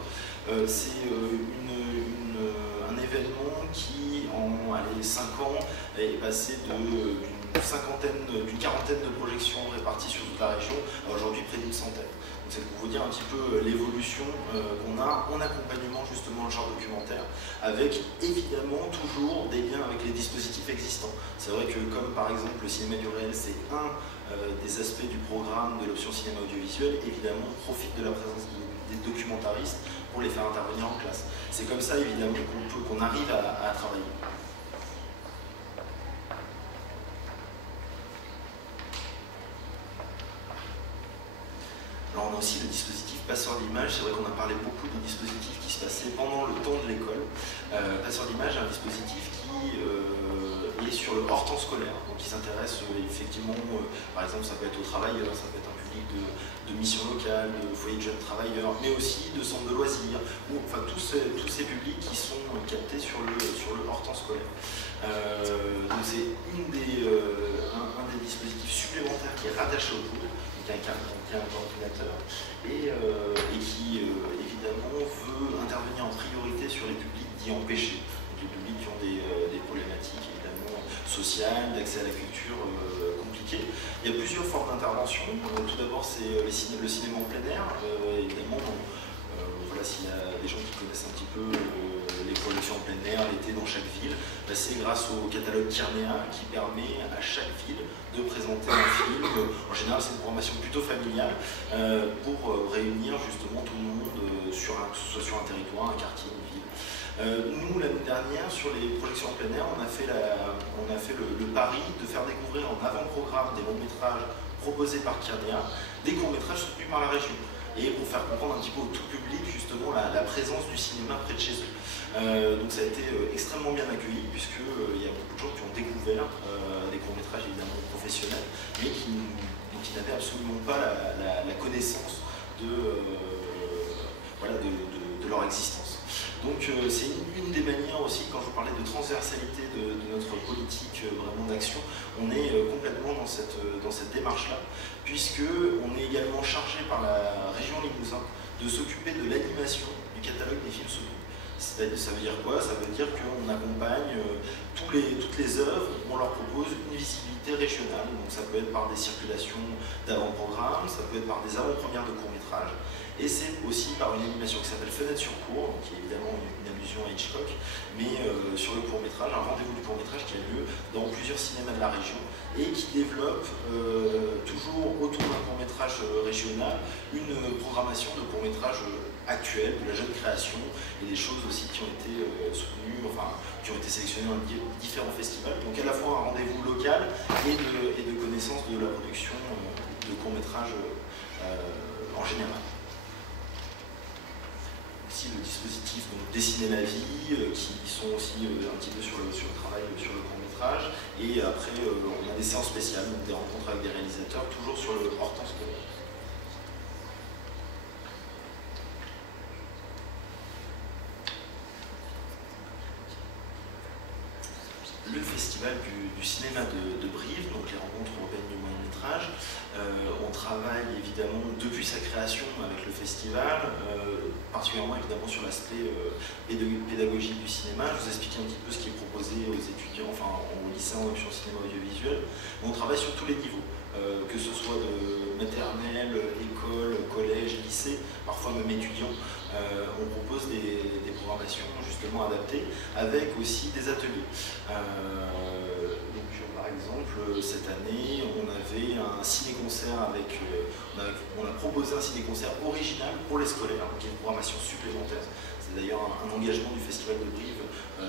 C'est un événement qui, en 5 ans, est passé d'une quarantaine de projections réparties sur toute la région à aujourd'hui près d'une centaine. Donc c'est pour vous dire un petit peu l'évolution qu'on a en accompagnement justement le genre documentaire, avec évidemment toujours des liens avec les dispositifs existants. C'est vrai que comme par exemple le cinéma du réel, c'est un des aspects du programme de l'option cinéma audiovisuel, évidemment on profite de la présence des documentaristes pour les faire intervenir en classe. C'est comme ça évidemment qu'on arrive à travailler. Alors on a aussi le dispositif Passeur d'image. C'est vrai qu'on a parlé beaucoup de dispositifs qui se passaient pendant le temps de l'école. Passeur d'image est un dispositif qui est sur le hors temps scolaire, donc qui s'intéresse effectivement, par exemple ça peut être au travail, ça peut être un public publics de missions locales, de foyers de jeunes travailleurs, mais aussi de centres de loisirs, enfin tous ces publics qui sont captés sur le hors temps scolaire. Donc c'est un des dispositifs supplémentaires qui est rattaché au pool, qui a un coordinateur, et qui évidemment veut intervenir en priorité sur les publics dits empêchés, donc les publics qui ont des problématiques évidemment sociales, d'accès à la culture compliquées. Il y a plusieurs formes d'intervention. Tout d'abord c'est le cinéma en plein air, évidemment. Voilà, s'il y a des gens qui connaissent un petit peu les projections en plein air l'été dans chaque ville, c'est grâce au catalogue Kirnea qui permet à chaque ville de présenter un film. En général, c'est une programmation plutôt familiale pour réunir justement tout le monde, que ce soit sur un territoire, un quartier, une ville. Nous, l'année dernière, sur les projections en plein air, on a fait le pari de faire découvrir en avant-programme des longs métrages proposés par Kirnea, des courts-métrages soutenus par la région. Et pour faire comprendre un petit peu au tout public justement la présence du cinéma près de chez eux. Donc ça a été extrêmement bien accueilli puisqu'il y a beaucoup de gens qui ont découvert des courts-métrages évidemment professionnels, mais qui n'avaient absolument pas la connaissance de leur existence. Donc c'est une des manières aussi, quand je vous parlais de transversalité de notre politique vraiment d'action, on est complètement dans cette démarche-là, puisqu'on est également chargé par la région Limousin de s'occuper de l'animation du catalogue des films soutenus. Ça veut dire quoi? Ça veut dire qu'on accompagne toutes les œuvres, on leur propose une visibilité régionale, donc ça peut être par des circulations d'avant-programme, ça peut être par des avant-premières de courts-métrages, et c'est aussi par une animation qui s'appelle Fenêtre sur cours, qui est évidemment une allusion à Hitchcock, mais sur le court-métrage, un rendez-vous du court-métrage qui a lieu dans plusieurs cinémas de la région et qui développe toujours autour d'un court-métrage régional une programmation de court-métrage actuel, de la jeune création et des choses aussi qui ont été soutenues, enfin qui ont été sélectionnées dans différents festivals. Donc à la fois un rendez-vous local et de connaissance de la production de court-métrage en général. Aussi le dispositif donc, Dessiner la vie, qui sont aussi un petit peu sur le travail sur le court-métrage. Et après, on a des séances spéciales, donc des rencontres avec des réalisateurs, toujours sur le hors temps scolaire. Le festival du cinéma de Brive, donc les rencontres européennes du moyen-métrage. On travaille évidemment depuis sa création avec le festival, particulièrement évidemment sur l'aspect pédagogique du cinéma. Je vous explique un petit peu ce qui est proposé aux étudiants, enfin aux lycéens en option cinéma audiovisuel. On travaille sur tous les niveaux, que ce soit de maternelle, école, collège, lycée, parfois même étudiants. On propose des programmations justement adaptées avec aussi des ateliers. Donc, par exemple, cette année, on avait un ciné-concert on a proposé un ciné-concert original pour les scolaires, qui est une programmation supplémentaire. C'est d'ailleurs un engagement du Festival de Brive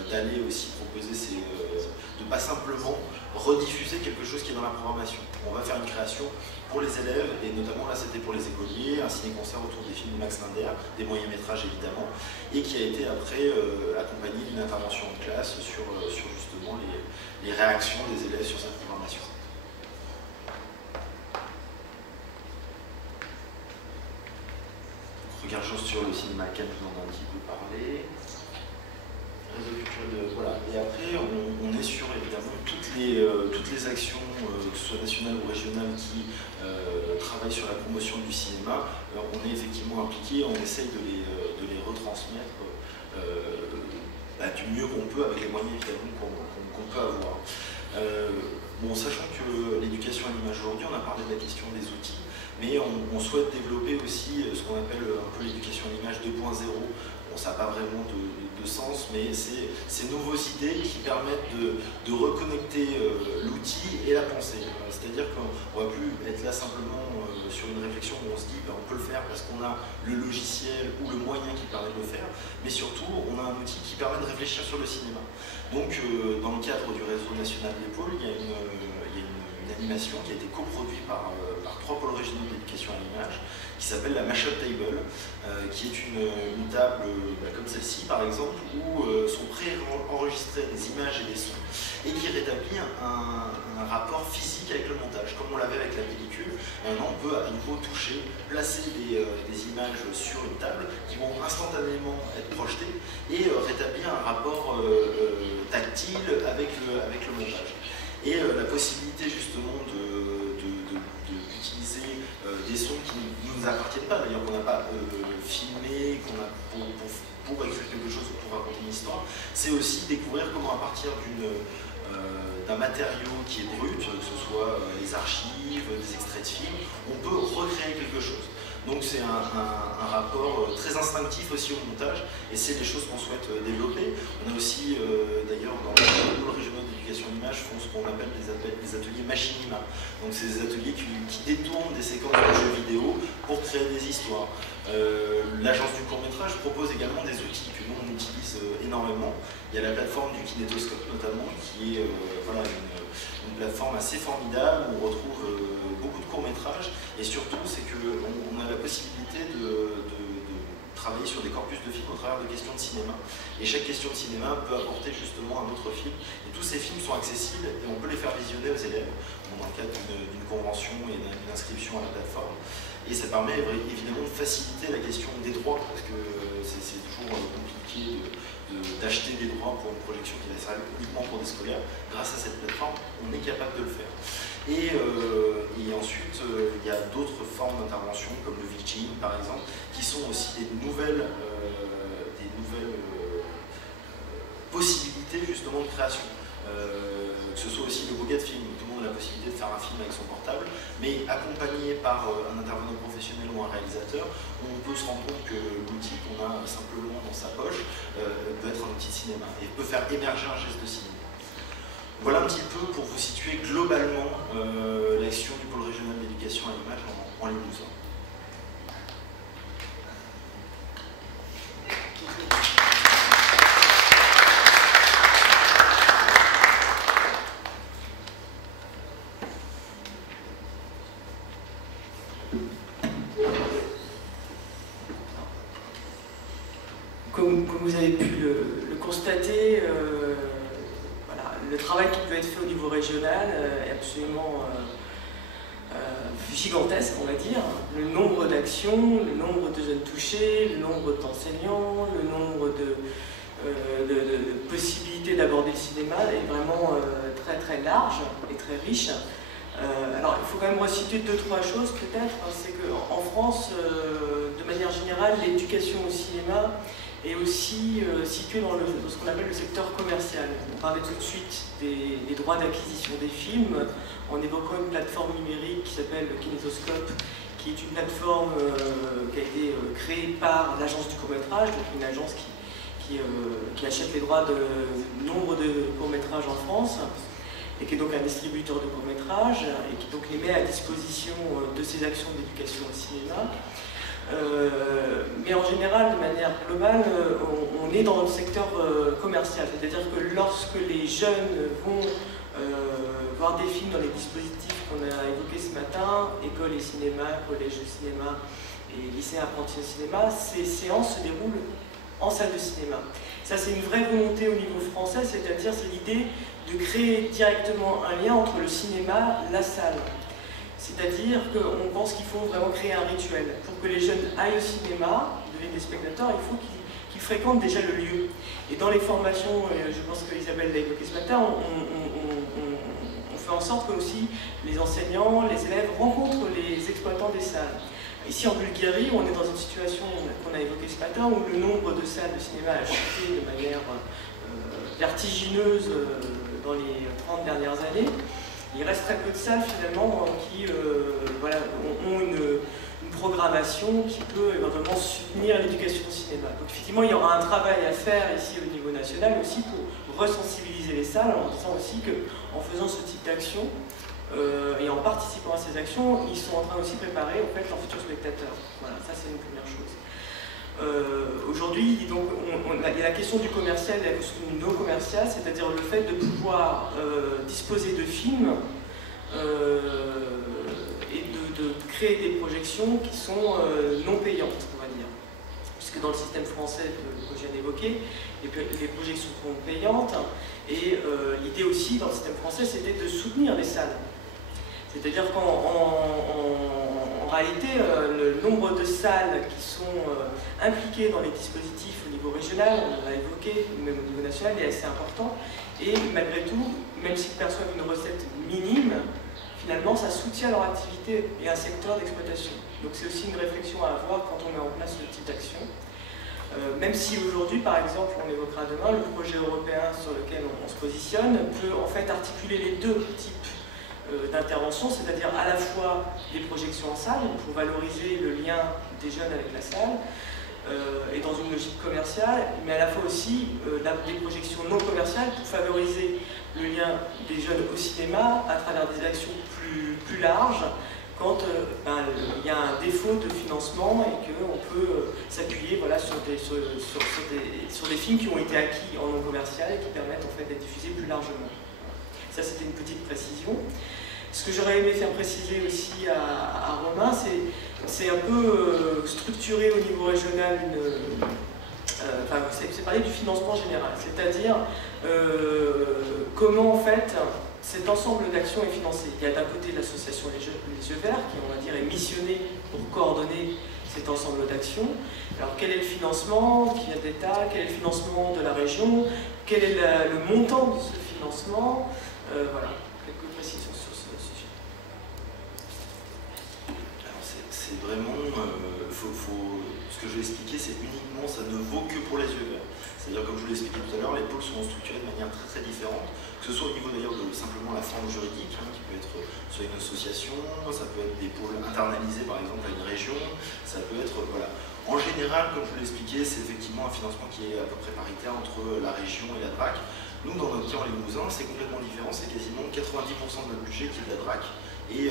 d'aller aussi proposer de pas simplement rediffuser quelque chose qui est dans la programmation. On va faire une création pour les élèves, et notamment là c'était pour les écoliers, un ciné-concert autour des films de Max Linder, des moyens-métrages évidemment, et qui a été après accompagné d'une intervention en classe sur justement les réactions des élèves sur cette programmation. Regard juste sur le cinéma Cannes, je vous en ai un petit peu parlé. Réseau culturel voilà. Et après, on est sur évidemment toutes les actions, que ce soit nationales ou régionales, qui travaillent sur la promotion du cinéma. On est effectivement impliqué, on essaye de les retransmettre du mieux qu'on peut avec les moyens évidemment qu'on peut avoir. Bon, sachant que l'éducation à l'image aujourd'hui, on a parlé de la question des outils, mais on souhaite développer aussi ce qu'on appelle un peu l'éducation à l'image 2.0. Bon, ça n'a pas vraiment de sens, mais c'est ces nouveaux idées qui permettent de reconnecter l'outil et la pensée. C'est-à-dire qu'on ne va plus être là simplement sur une réflexion où on se dit on peut le faire parce qu'on a le logiciel ou le moyen qui permet de le faire, mais surtout on a un outil qui permet de réfléchir sur le cinéma. Donc dans le cadre du réseau national de l'épaule, il y a une animation qui a été coproduite par 3 pôles régionaux d'éducation à l'image, qui s'appelle la Mashup Table, qui est une table comme celle-ci par exemple, où sont pré-enregistrées des images et des sons, et qui rétablit un rapport physique avec le montage, comme on l'avait avec la pellicule. Maintenant, on peut à nouveau toucher, placer des images sur une table qui vont instantanément être projetées et rétablir un rapport tactile avec le montage. Et la possibilité justement d'utiliser des sons qui ne nous appartiennent pas, d'ailleurs qu'on n'a pas filmé, qu'on a pour écrire quelque chose ou pour raconter une histoire, c'est aussi découvrir comment à partir d'un matériau qui est brut, que ce soit les archives, des extraits de films, on peut recréer quelque chose. Donc c'est un rapport très instinctif aussi au montage, et c'est les choses qu'on souhaite développer. On a aussi, d'ailleurs, dans les pôles régionaux d'éducation à l'image, font ce qu'on appelle des ateliers machinima. Donc c'est des ateliers qui détournent des séquences de jeux vidéo pour créer des histoires. L'agence du court-métrage propose également des outils que nous on utilise énormément. Il y a la plateforme du kinétoscope notamment, qui est voilà, une plateforme assez formidable où on retrouve beaucoup de courts-métrages, et surtout c'est qu'on a la possibilité de travailler sur des corpus de films au travers de questions de cinéma, et chaque question de cinéma peut apporter justement un autre film, et tous ces films sont accessibles et on peut les faire visionner aux élèves dans le cadre d'une convention et d'une inscription à la plateforme. Et ça permet évidemment de faciliter la question des droits, parce que c'est toujours compliqué d'acheter des droits pour une projection qui va servir uniquement pour des scolaires. Grâce à cette plateforme, on est capable de le faire. Et ensuite, il y a d'autres formes d'intervention, comme le Vichin par exemple, qui sont aussi des nouvelles possibilités justement de création. Que ce soit aussi le Bogat Film, où tout le monde a la possibilité de faire un film avec son portable, mais accompagné par un intervenant professionnel ou un réalisateur, on peut se rendre compte que l'outil qu'on a simplement dans sa poche peut être un outil de cinéma et peut faire émerger un geste de cinéma. Voilà un petit peu pour vous situer globalement l'action du pôle régional d'éducation à l'image en Limousin. Comme vous avez pu le constater, voilà, le travail qui peut être fait au niveau régional est absolument gigantesque, on va dire. Le nombre d'actions, le nombre de jeunes touchés, le nombre d'enseignants, le nombre de possibilités d'aborder le cinéma est vraiment très très large et très riche. Alors il faut quand même resituer deux, trois choses peut-être. C'est qu'en France, de manière générale, l'éducation au cinéma est aussi située dans ce qu'on appelle le secteur commercial. On parlait tout de suite des droits d'acquisition des films en évoquant une plateforme numérique qui s'appelle le Kinétoscope, qui est une plateforme qui a été créée par l'agence du court-métrage, donc une agence qui achète les droits de nombre de courts-métrages en France, et qui est donc un distributeur de courts-métrages, et qui donc les met à disposition de ces actions d'éducation au cinéma. Mais en général, de manière globale, on est dans le secteur commercial, c'est-à-dire que lorsque les jeunes vont voir des films dans les dispositifs qu'on a évoqués ce matin, école et cinéma, collège et cinéma et lycée apprenti au cinéma, ces séances se déroulent en salle de cinéma. Ça, c'est une vraie volonté au niveau français, c'est-à-dire c'est l'idée de créer directement un lien entre le cinéma et la salle. C'est-à-dire qu'on pense qu'il faut vraiment créer un rituel. Pour que les jeunes aillent au cinéma, deviennent des spectateurs, il faut qu'ils fréquentent déjà le lieu. Et dans les formations, je pense qu'Isabelle l'a évoqué ce matin, on fait en sorte que aussi les enseignants, les élèves rencontrent les exploitants des salles. Ici en Bulgarie, on est dans une situation qu'on a évoquée ce matin où le nombre de salles de cinéma a chuté de manière vertigineuse dans les 30 dernières années. Il reste très peu de salles finalement qui voilà, ont une programmation qui peut éventuellement soutenir l'éducation au cinéma. Donc effectivement, il y aura un travail à faire ici au niveau national aussi pour resensibiliser les salles en disant aussi qu'en faisant ce type d'action et en participant à ces actions, ils sont en train aussi de préparer en fait, leurs futurs spectateurs. Voilà, ça c'est une première chose. Aujourd'hui, il y a la question du commercial et la question du non commercial, c'est-à-dire le fait de pouvoir disposer de films et de créer des projections qui sont non payantes, on va dire. puisque dans le système français que je viens d'évoquer, les projections sont payantes, et l'idée aussi dans le système français c'était de soutenir les salles. C'est-à-dire qu'en réalité, le nombre de salles qui sont impliquées dans les dispositifs au niveau régional, on l'a évoqué, ou même au niveau national, est assez important. Et malgré tout, même s'ils perçoivent une recette minime, finalement ça soutient leur activité et un secteur d'exploitation. Donc c'est aussi une réflexion à avoir quand on met en place ce type d'action. Même si aujourd'hui, par exemple, on évoquera demain, le projet européen sur lequel on se positionne peut en fait articuler les deux types d'intervention, c'est-à-dire à la fois des projections en salle pour valoriser le lien des jeunes avec la salle et dans une logique commerciale, mais à la fois aussi des projections non commerciales pour favoriser le lien des jeunes au cinéma à travers des actions plus larges quand il y a un défaut de financement et qu'on peut s'appuyer voilà, sur des films qui ont été acquis en non commercial et qui permettent en fait d'être diffusés plus largement. Ça, c'était une petite précision. Ce que j'aurais aimé faire préciser aussi à Romain, c'est un peu structurer au niveau régional c'est parler du financement général, c'est-à-dire comment en fait cet ensemble d'actions est financé. Il y a d'un côté l'association Les Yeux Verts qui, on va dire, est missionnée pour coordonner cet ensemble d'actions. Alors quel est le financement qui vient de l'État, quel est le financement de la région, quel est le montant de ce financement, voilà, quelques précisions sur ce sujet. Alors c'est vraiment, ce que je vais expliquer, c'est uniquement, ça ne vaut que pour les yeux verts. C'est-à-dire, comme je vous l'ai expliqué tout à l'heure, les pôles sont structurés de manière très très différente, que ce soit au niveau d'ailleurs de simplement la forme juridique, qui peut être soit une association, ça peut être des pôles internalisés par exemple à une région, ça peut être, voilà. En général, comme je vous l'ai expliqué, c'est effectivement un financement qui est à peu près paritaire entre la région et la DRAC. Nous, dans notre cas en Limousin, c'est complètement différent, c'est quasiment 90% de notre budget qui est de la DRAC et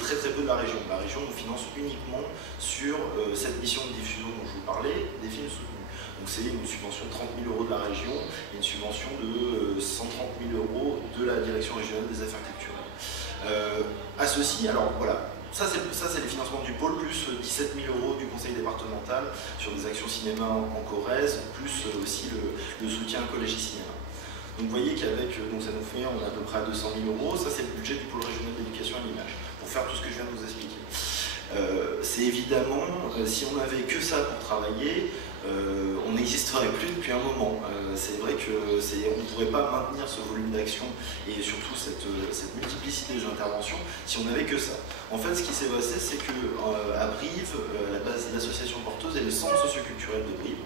très très peu de la région. La région nous finance uniquement sur cette mission de diffusion dont je vous parlais, des films soutenus. Donc c'est une subvention de 30 000 € de la région et une subvention de 130 000 € de la direction régionale des affaires culturelles. À ceci, alors voilà, ça c'est les financements du pôle, plus 17 000 € du conseil départemental sur des actions cinéma en Corrèze, plus aussi le soutien collège cinéma. Donc vous voyez qu'avec, ça nous fait, on est à peu près à 200 000 €, ça c'est le budget du pôle régional d'éducation à l'image, pour faire tout ce que je viens de vous expliquer. C'est évidemment, si on n'avait que ça pour travailler, on n'existerait plus depuis un moment. C'est vrai qu'on ne pourrait pas maintenir ce volume d'action et surtout cette multiplicité des interventions si on n'avait que ça. En fait, ce qui s'est passé, c'est qu'à Brive, à la base, l'association porteuse est le centre socioculturel de Brive,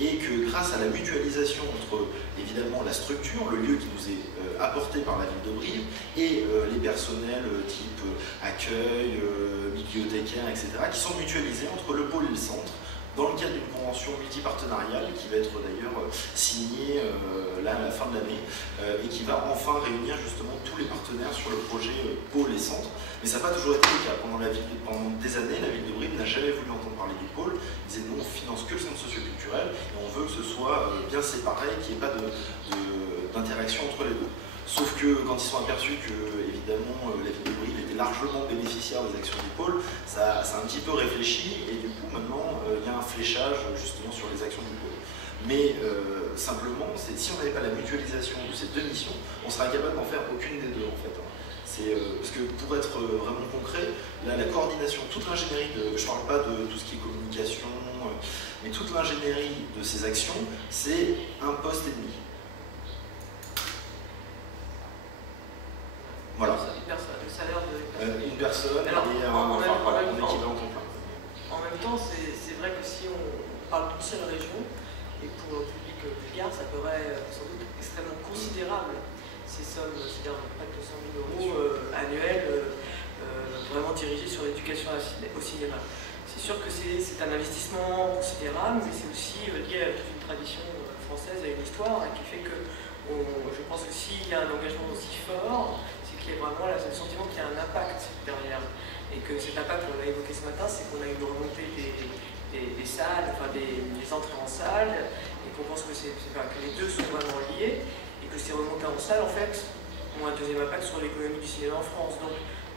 et que grâce à la mutualisation entre évidemment la structure, le lieu qui nous est apporté par la ville de Brive, et les personnels type accueil, bibliothécaires, etc., qui sont mutualisés entre le pôle et le centre, dans le cadre d'une convention multipartenariale qui va être d'ailleurs signée là à la fin de l'année et qui va enfin réunir justement tous les partenaires sur le projet pôle et centre. Mais ça n'a pas toujours été le cas. Pendant des années, la ville de Brive n'a jamais voulu entendre parler du pôle. Ils disaient non, on finance que le centre socioculturel et on veut que ce soit bien séparé, qu'il n'y ait pas d'interaction entre les deux. Sauf que quand ils sont aperçus que, évidemment, la ville de Brive était largement bénéficiaire des actions du pôle, ça a un petit peu réfléchi et du coup, maintenant, il y a un fléchage justement sur les actions du pôle. Mais simplement, si on n'avait pas la mutualisation de ces deux missions, on serait incapable d'en faire aucune des deux en fait. Parce que pour être vraiment concret, là, la coordination, toute l'ingénierie, je ne parle pas de tout ce qui est communication, mais toute l'ingénierie de ces actions, c'est un poste et demi. Voilà. Une personne alors, et un équivalent temps plein. En même temps, c'est vrai que si on parle d'une seule région, et pour le public bulgare, ça paraît sans doute extrêmement considérable, ces sommes, c'est-à-dire près de 200 000 € annuels, vraiment dirigés sur l'éducation au cinéma. C'est sûr que c'est un investissement considérable, mais c'est aussi lié à toute une tradition française, à une histoire, qui fait que je pense que s'il y a un engagement aussi fort, c'est qu'il y a vraiment le sentiment qu'il y a un impact derrière. Et que cet impact, on l'a évoqué ce matin, c'est qu'on a une remontée des salles, enfin des entrées en salle, et qu'on pense que les deux sont vraiment liés, et que ces remontées en salle, en fait, ont un deuxième impact sur l'économie du cinéma en France. Donc,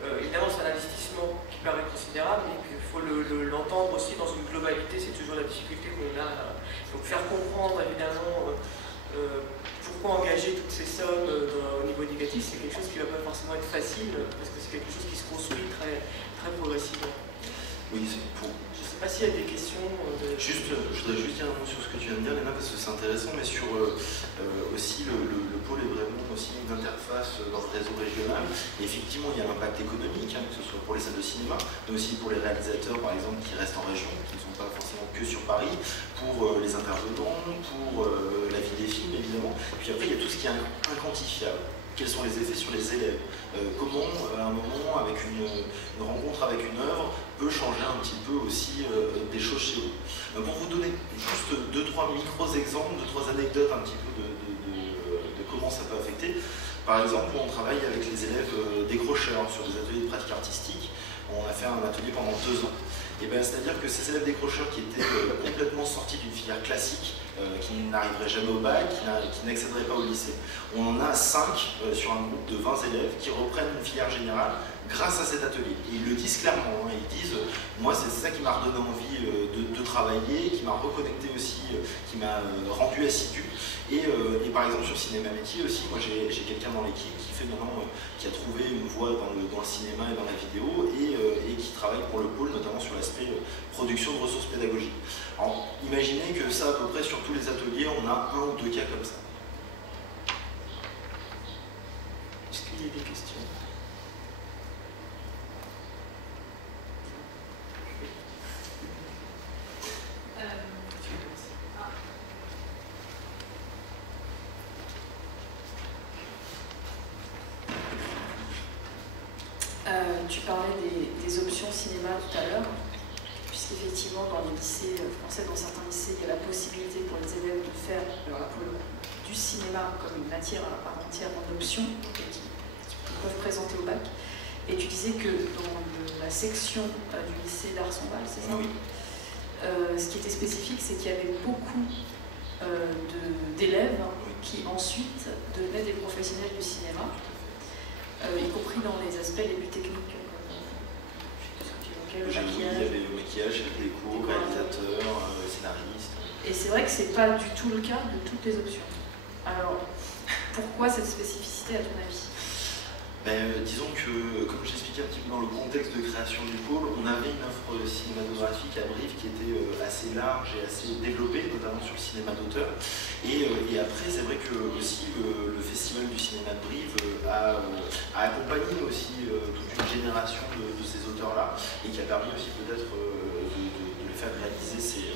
évidemment, c'est un investissement qui paraît considérable, mais il faut l'entendre aussi dans une globalité, c'est toujours la difficulté qu'on a. Donc faire comprendre, évidemment, pourquoi engager toutes ces sommes au niveau négatif, c'est quelque chose qui ne va pas forcément être facile, parce que c'est quelque chose qui se construit très, très progressivement. Oui, pour... Je ne sais pas s'il y a des questions. Je voudrais juste dire un mot sur ce que tu viens de dire, Léna, parce que c'est intéressant, mais sur aussi le pôle est vraiment aussi une interface dans le réseau régional. Et effectivement, il y a l'impact économique, hein, que ce soit pour les salles de cinéma, mais aussi pour les réalisateurs, par exemple, qui restent en région, qui ne sont pas forcément que sur Paris, pour les intervenants, pour la vie des films, évidemment. Puis après, il y a tout ce qui est inquantifiable. Quels sont les effets sur les élèves, comment, à un moment, avec une rencontre avec une œuvre, peut changer un petit peu aussi des choses chez vous. Pour vous donner juste 2-3 micros-exemples, 2-3 anecdotes un petit peu de comment ça peut affecter. Par exemple, on travaille avec les élèves décrocheurs sur des ateliers de pratique artistique. On a fait un atelier pendant 2 ans. C'est-à-dire que ces élèves décrocheurs qui étaient complètement sortis d'une filière classique, qui n'arriveraient jamais au bac, qui n'accéderaient pas au lycée, on en a 5 sur un groupe de 20 élèves qui reprennent une filière générale grâce à cet atelier. Et ils le disent clairement, hein, ils disent moi c'est ça qui m'a redonné envie de travailler, qui m'a reconnecté aussi, qui m'a rendu assidu. Et par exemple sur Cinéma Métier aussi, moi j'ai quelqu'un dans l'équipe qui fait maintenant, qui a trouvé une voie dans le cinéma et dans la vidéo et qui travaille pour le pôle notamment sur l'aspect production de ressources pédagogiques. Alors imaginez que ça à peu près sur tous les ateliers on a 1 ou 2 cas comme ça. Est-ce qu'il y a des questions? Tu parlais des options cinéma tout à l'heure, puisqu'effectivement dans les lycées français, dans certains lycées, il y a la possibilité pour les élèves de faire du cinéma comme une matière à part entière en option, qui peuvent présenter au bac. Et tu disais que dans la section du lycée d'Arsonval, c'est ça? Oui. Ce qui était spécifique, c'est qu'il y avait beaucoup d'élèves qui ensuite devenaient des professionnels du cinéma. Y compris dans les aspects les plus techniques, le maquillage. Il y avait le maquillage, le déco, réalisateur, scénariste. Et c'est vrai que c'est pas du tout le cas de toutes les options. Alors, pourquoi cette spécificité à ton avis? Disons que, comme j'expliquais un petit peu dans le contexte de création du pôle, on avait une offre cinématographique à Brive qui était assez large et assez développée, notamment sur le cinéma d'auteur. Et après, c'est vrai que aussi le Festival du cinéma de Brive a accompagné aussi toute une génération de ces auteurs-là et qui a permis aussi peut-être de les faire réaliser ces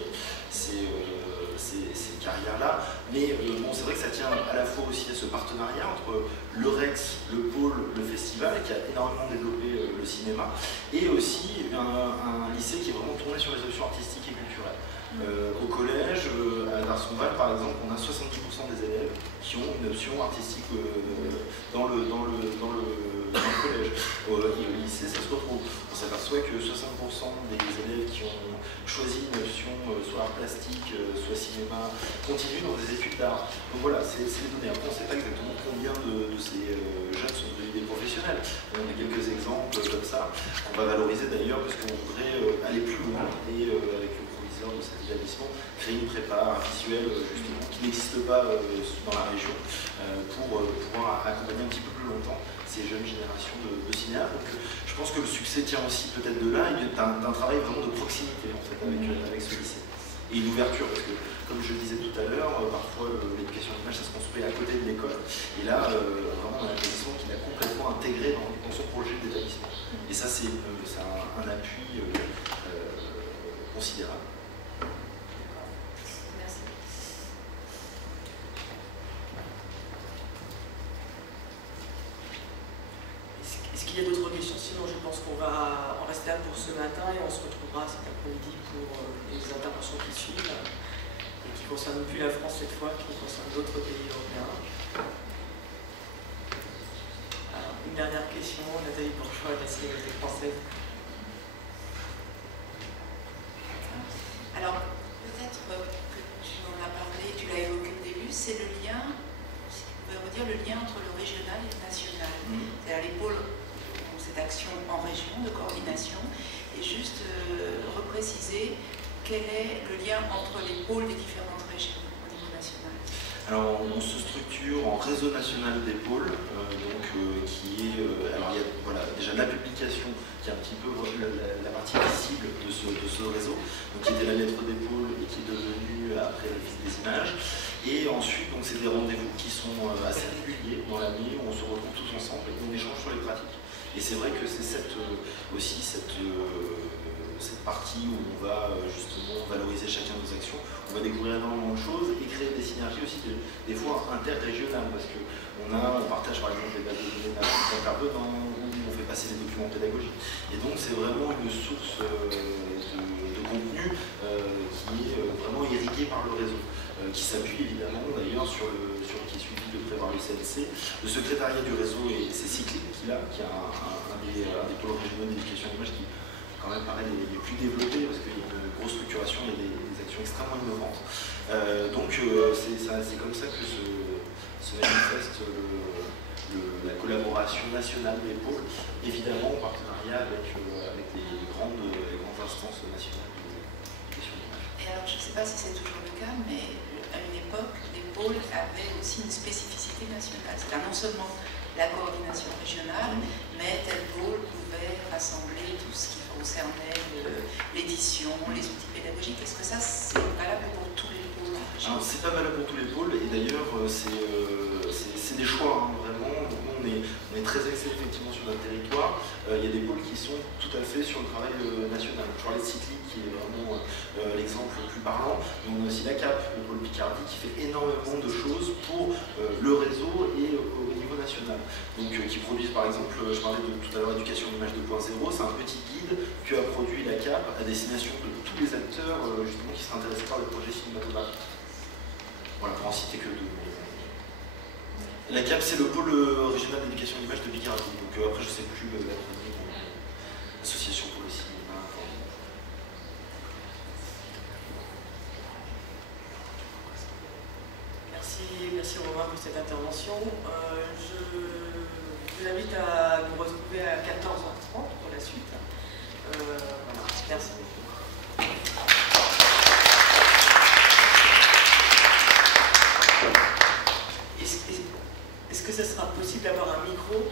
carrières-là. Mais bon, c'est vrai que ça tient à la fois aussi à ce partenariat entre le Rex, le pôle, le festival, qui a énormément développé le cinéma, et aussi un lycée qui est vraiment tourné sur les options artistiques et culturelles. Au collège, à Arsonval par exemple, on a 70% des élèves qui ont une option artistique dans le collège. Et au lycée, ça se retrouve. On s'aperçoit que 60% des élèves qui ont choisi une option soit art plastique, soit cinéma, continuent dans des études d'art. Donc voilà, c'est les données. Après, on ne sait pas exactement combien de ces jeunes sont devenus des professionnels. On a quelques exemples comme ça, qu'on va valoriser d'ailleurs, parce qu'on voudrait aller plus loin et avec le proviseur de cet établissement, créer une prépa visuelle justement qui n'existe pas dans la région pour pouvoir accompagner un petit peu plus longtemps ces jeunes générations de cinéastes. Donc je pense que le succès tient aussi peut-être de là et d'un travail vraiment de proximité en fait avec ce lycée. Et une ouverture, parce que comme je le disais tout à l'heure, parfois l'éducation de l'image ça se construit à côté de l'école. Et là, vraiment un établissement qui l'a complètement intégré dans son projet d'établissement. Et ça c'est un appui considérable. Est-ce qu'il y a d'autres questions? Sinon, je pense qu'on va en rester là pour ce matin et on se retrouvera cet après-midi pour les interventions qui suivent et qui ne concernent plus la France cette fois, qui concernent d'autres pays européens. Alors, une dernière question, Nathalie Bourgeois de la Cinémathèque française. Alors, peut-être que tu en as parlé, tu l'as évoqué au début, c'est le lien, si tu pouvais redire le lien entre le régional et le national. C'est-à-dire les pôles, cette action région de coordination et juste repréciser quel est le lien entre les pôles des différentes régions au niveau national. Alors on se structure en réseau national des pôles, qui est, alors il y a voilà, déjà la publication qui est un petit peu la partie visible de ce réseau, donc qui était la lettre des pôles et qui est devenue après le fil des images. Et ensuite, donc c'est des rendez-vous qui sont assez réguliers dans l'année, où on se retrouve tous ensemble et on échange sur les pratiques. Et c'est vrai que c'est cette partie où on va justement valoriser chacun de nos actions, on va découvrir énormément de choses et créer des synergies aussi, des fois interrégionales, parce qu'on partage par exemple les bases de données d'intervenants, où on fait passer des documents pédagogiques. Et donc c'est vraiment une source de contenu qui est vraiment irriguée par le réseau, qui s'appuie évidemment d'ailleurs sur qui est suivi de près par le CNC. Le secrétariat du réseau, c'est Cyclic qui a un des pôles régionaux d'éducation à l'image qui quand même paraît les plus développés parce qu'il y a une grosse structuration, il y a des actions extrêmement innovantes. C'est comme ça que se manifeste la collaboration nationale des pôles, évidemment en partenariat avec les grandes instances nationales de l'éducation à l'image. Et alors je ne sais pas si c'est toujours le cas, mais à une époque, les pôles avaient aussi une spécificité nationale. C'est-à-dire non seulement la coordination régionale, mais tel pôle pouvait rassembler tout ce qui concernait l'édition, les outils pédagogiques. Est-ce que ça, c'est valable pour tous les pôles en région? Alors, c'est pas valable pour tous les pôles, et d'ailleurs, c'est des choix, hein, vraiment. Donc, nous, on est très axé effectivement sur notre territoire. Il y a des pôles qui sont tout à fait sur le travail national. Je parlais de Cyclic, qui est vraiment l'exemple le plus parlant. Mais on a aussi la CAP, le pôle Picardie, qui fait énormément de choses pour le réseau et au niveau national. Donc, qui produisent par exemple, je parlais tout à l'heure d'éducation d'image 2.0, c'est un petit guide que a produit la CAP à destination de tous les acteurs justement qui seraient intéressés par le projet cinématographique. Voilà, pour en citer que deux. La CAP, c'est le pôle régional d'éducation d'image de Picardie. Donc après, je ne sais plus l'acronyme, Association pour le cinéma. Merci Romain pour cette intervention. Je vous invite à nous retrouver à 14h30 pour la suite. Voilà, merci beaucoup. Est-ce que ce sera possible d'avoir un micro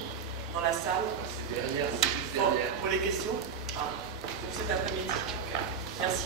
dans la salle? C'est derrière, c'est juste derrière. Pour les questions? Pour cet après-midi. Merci.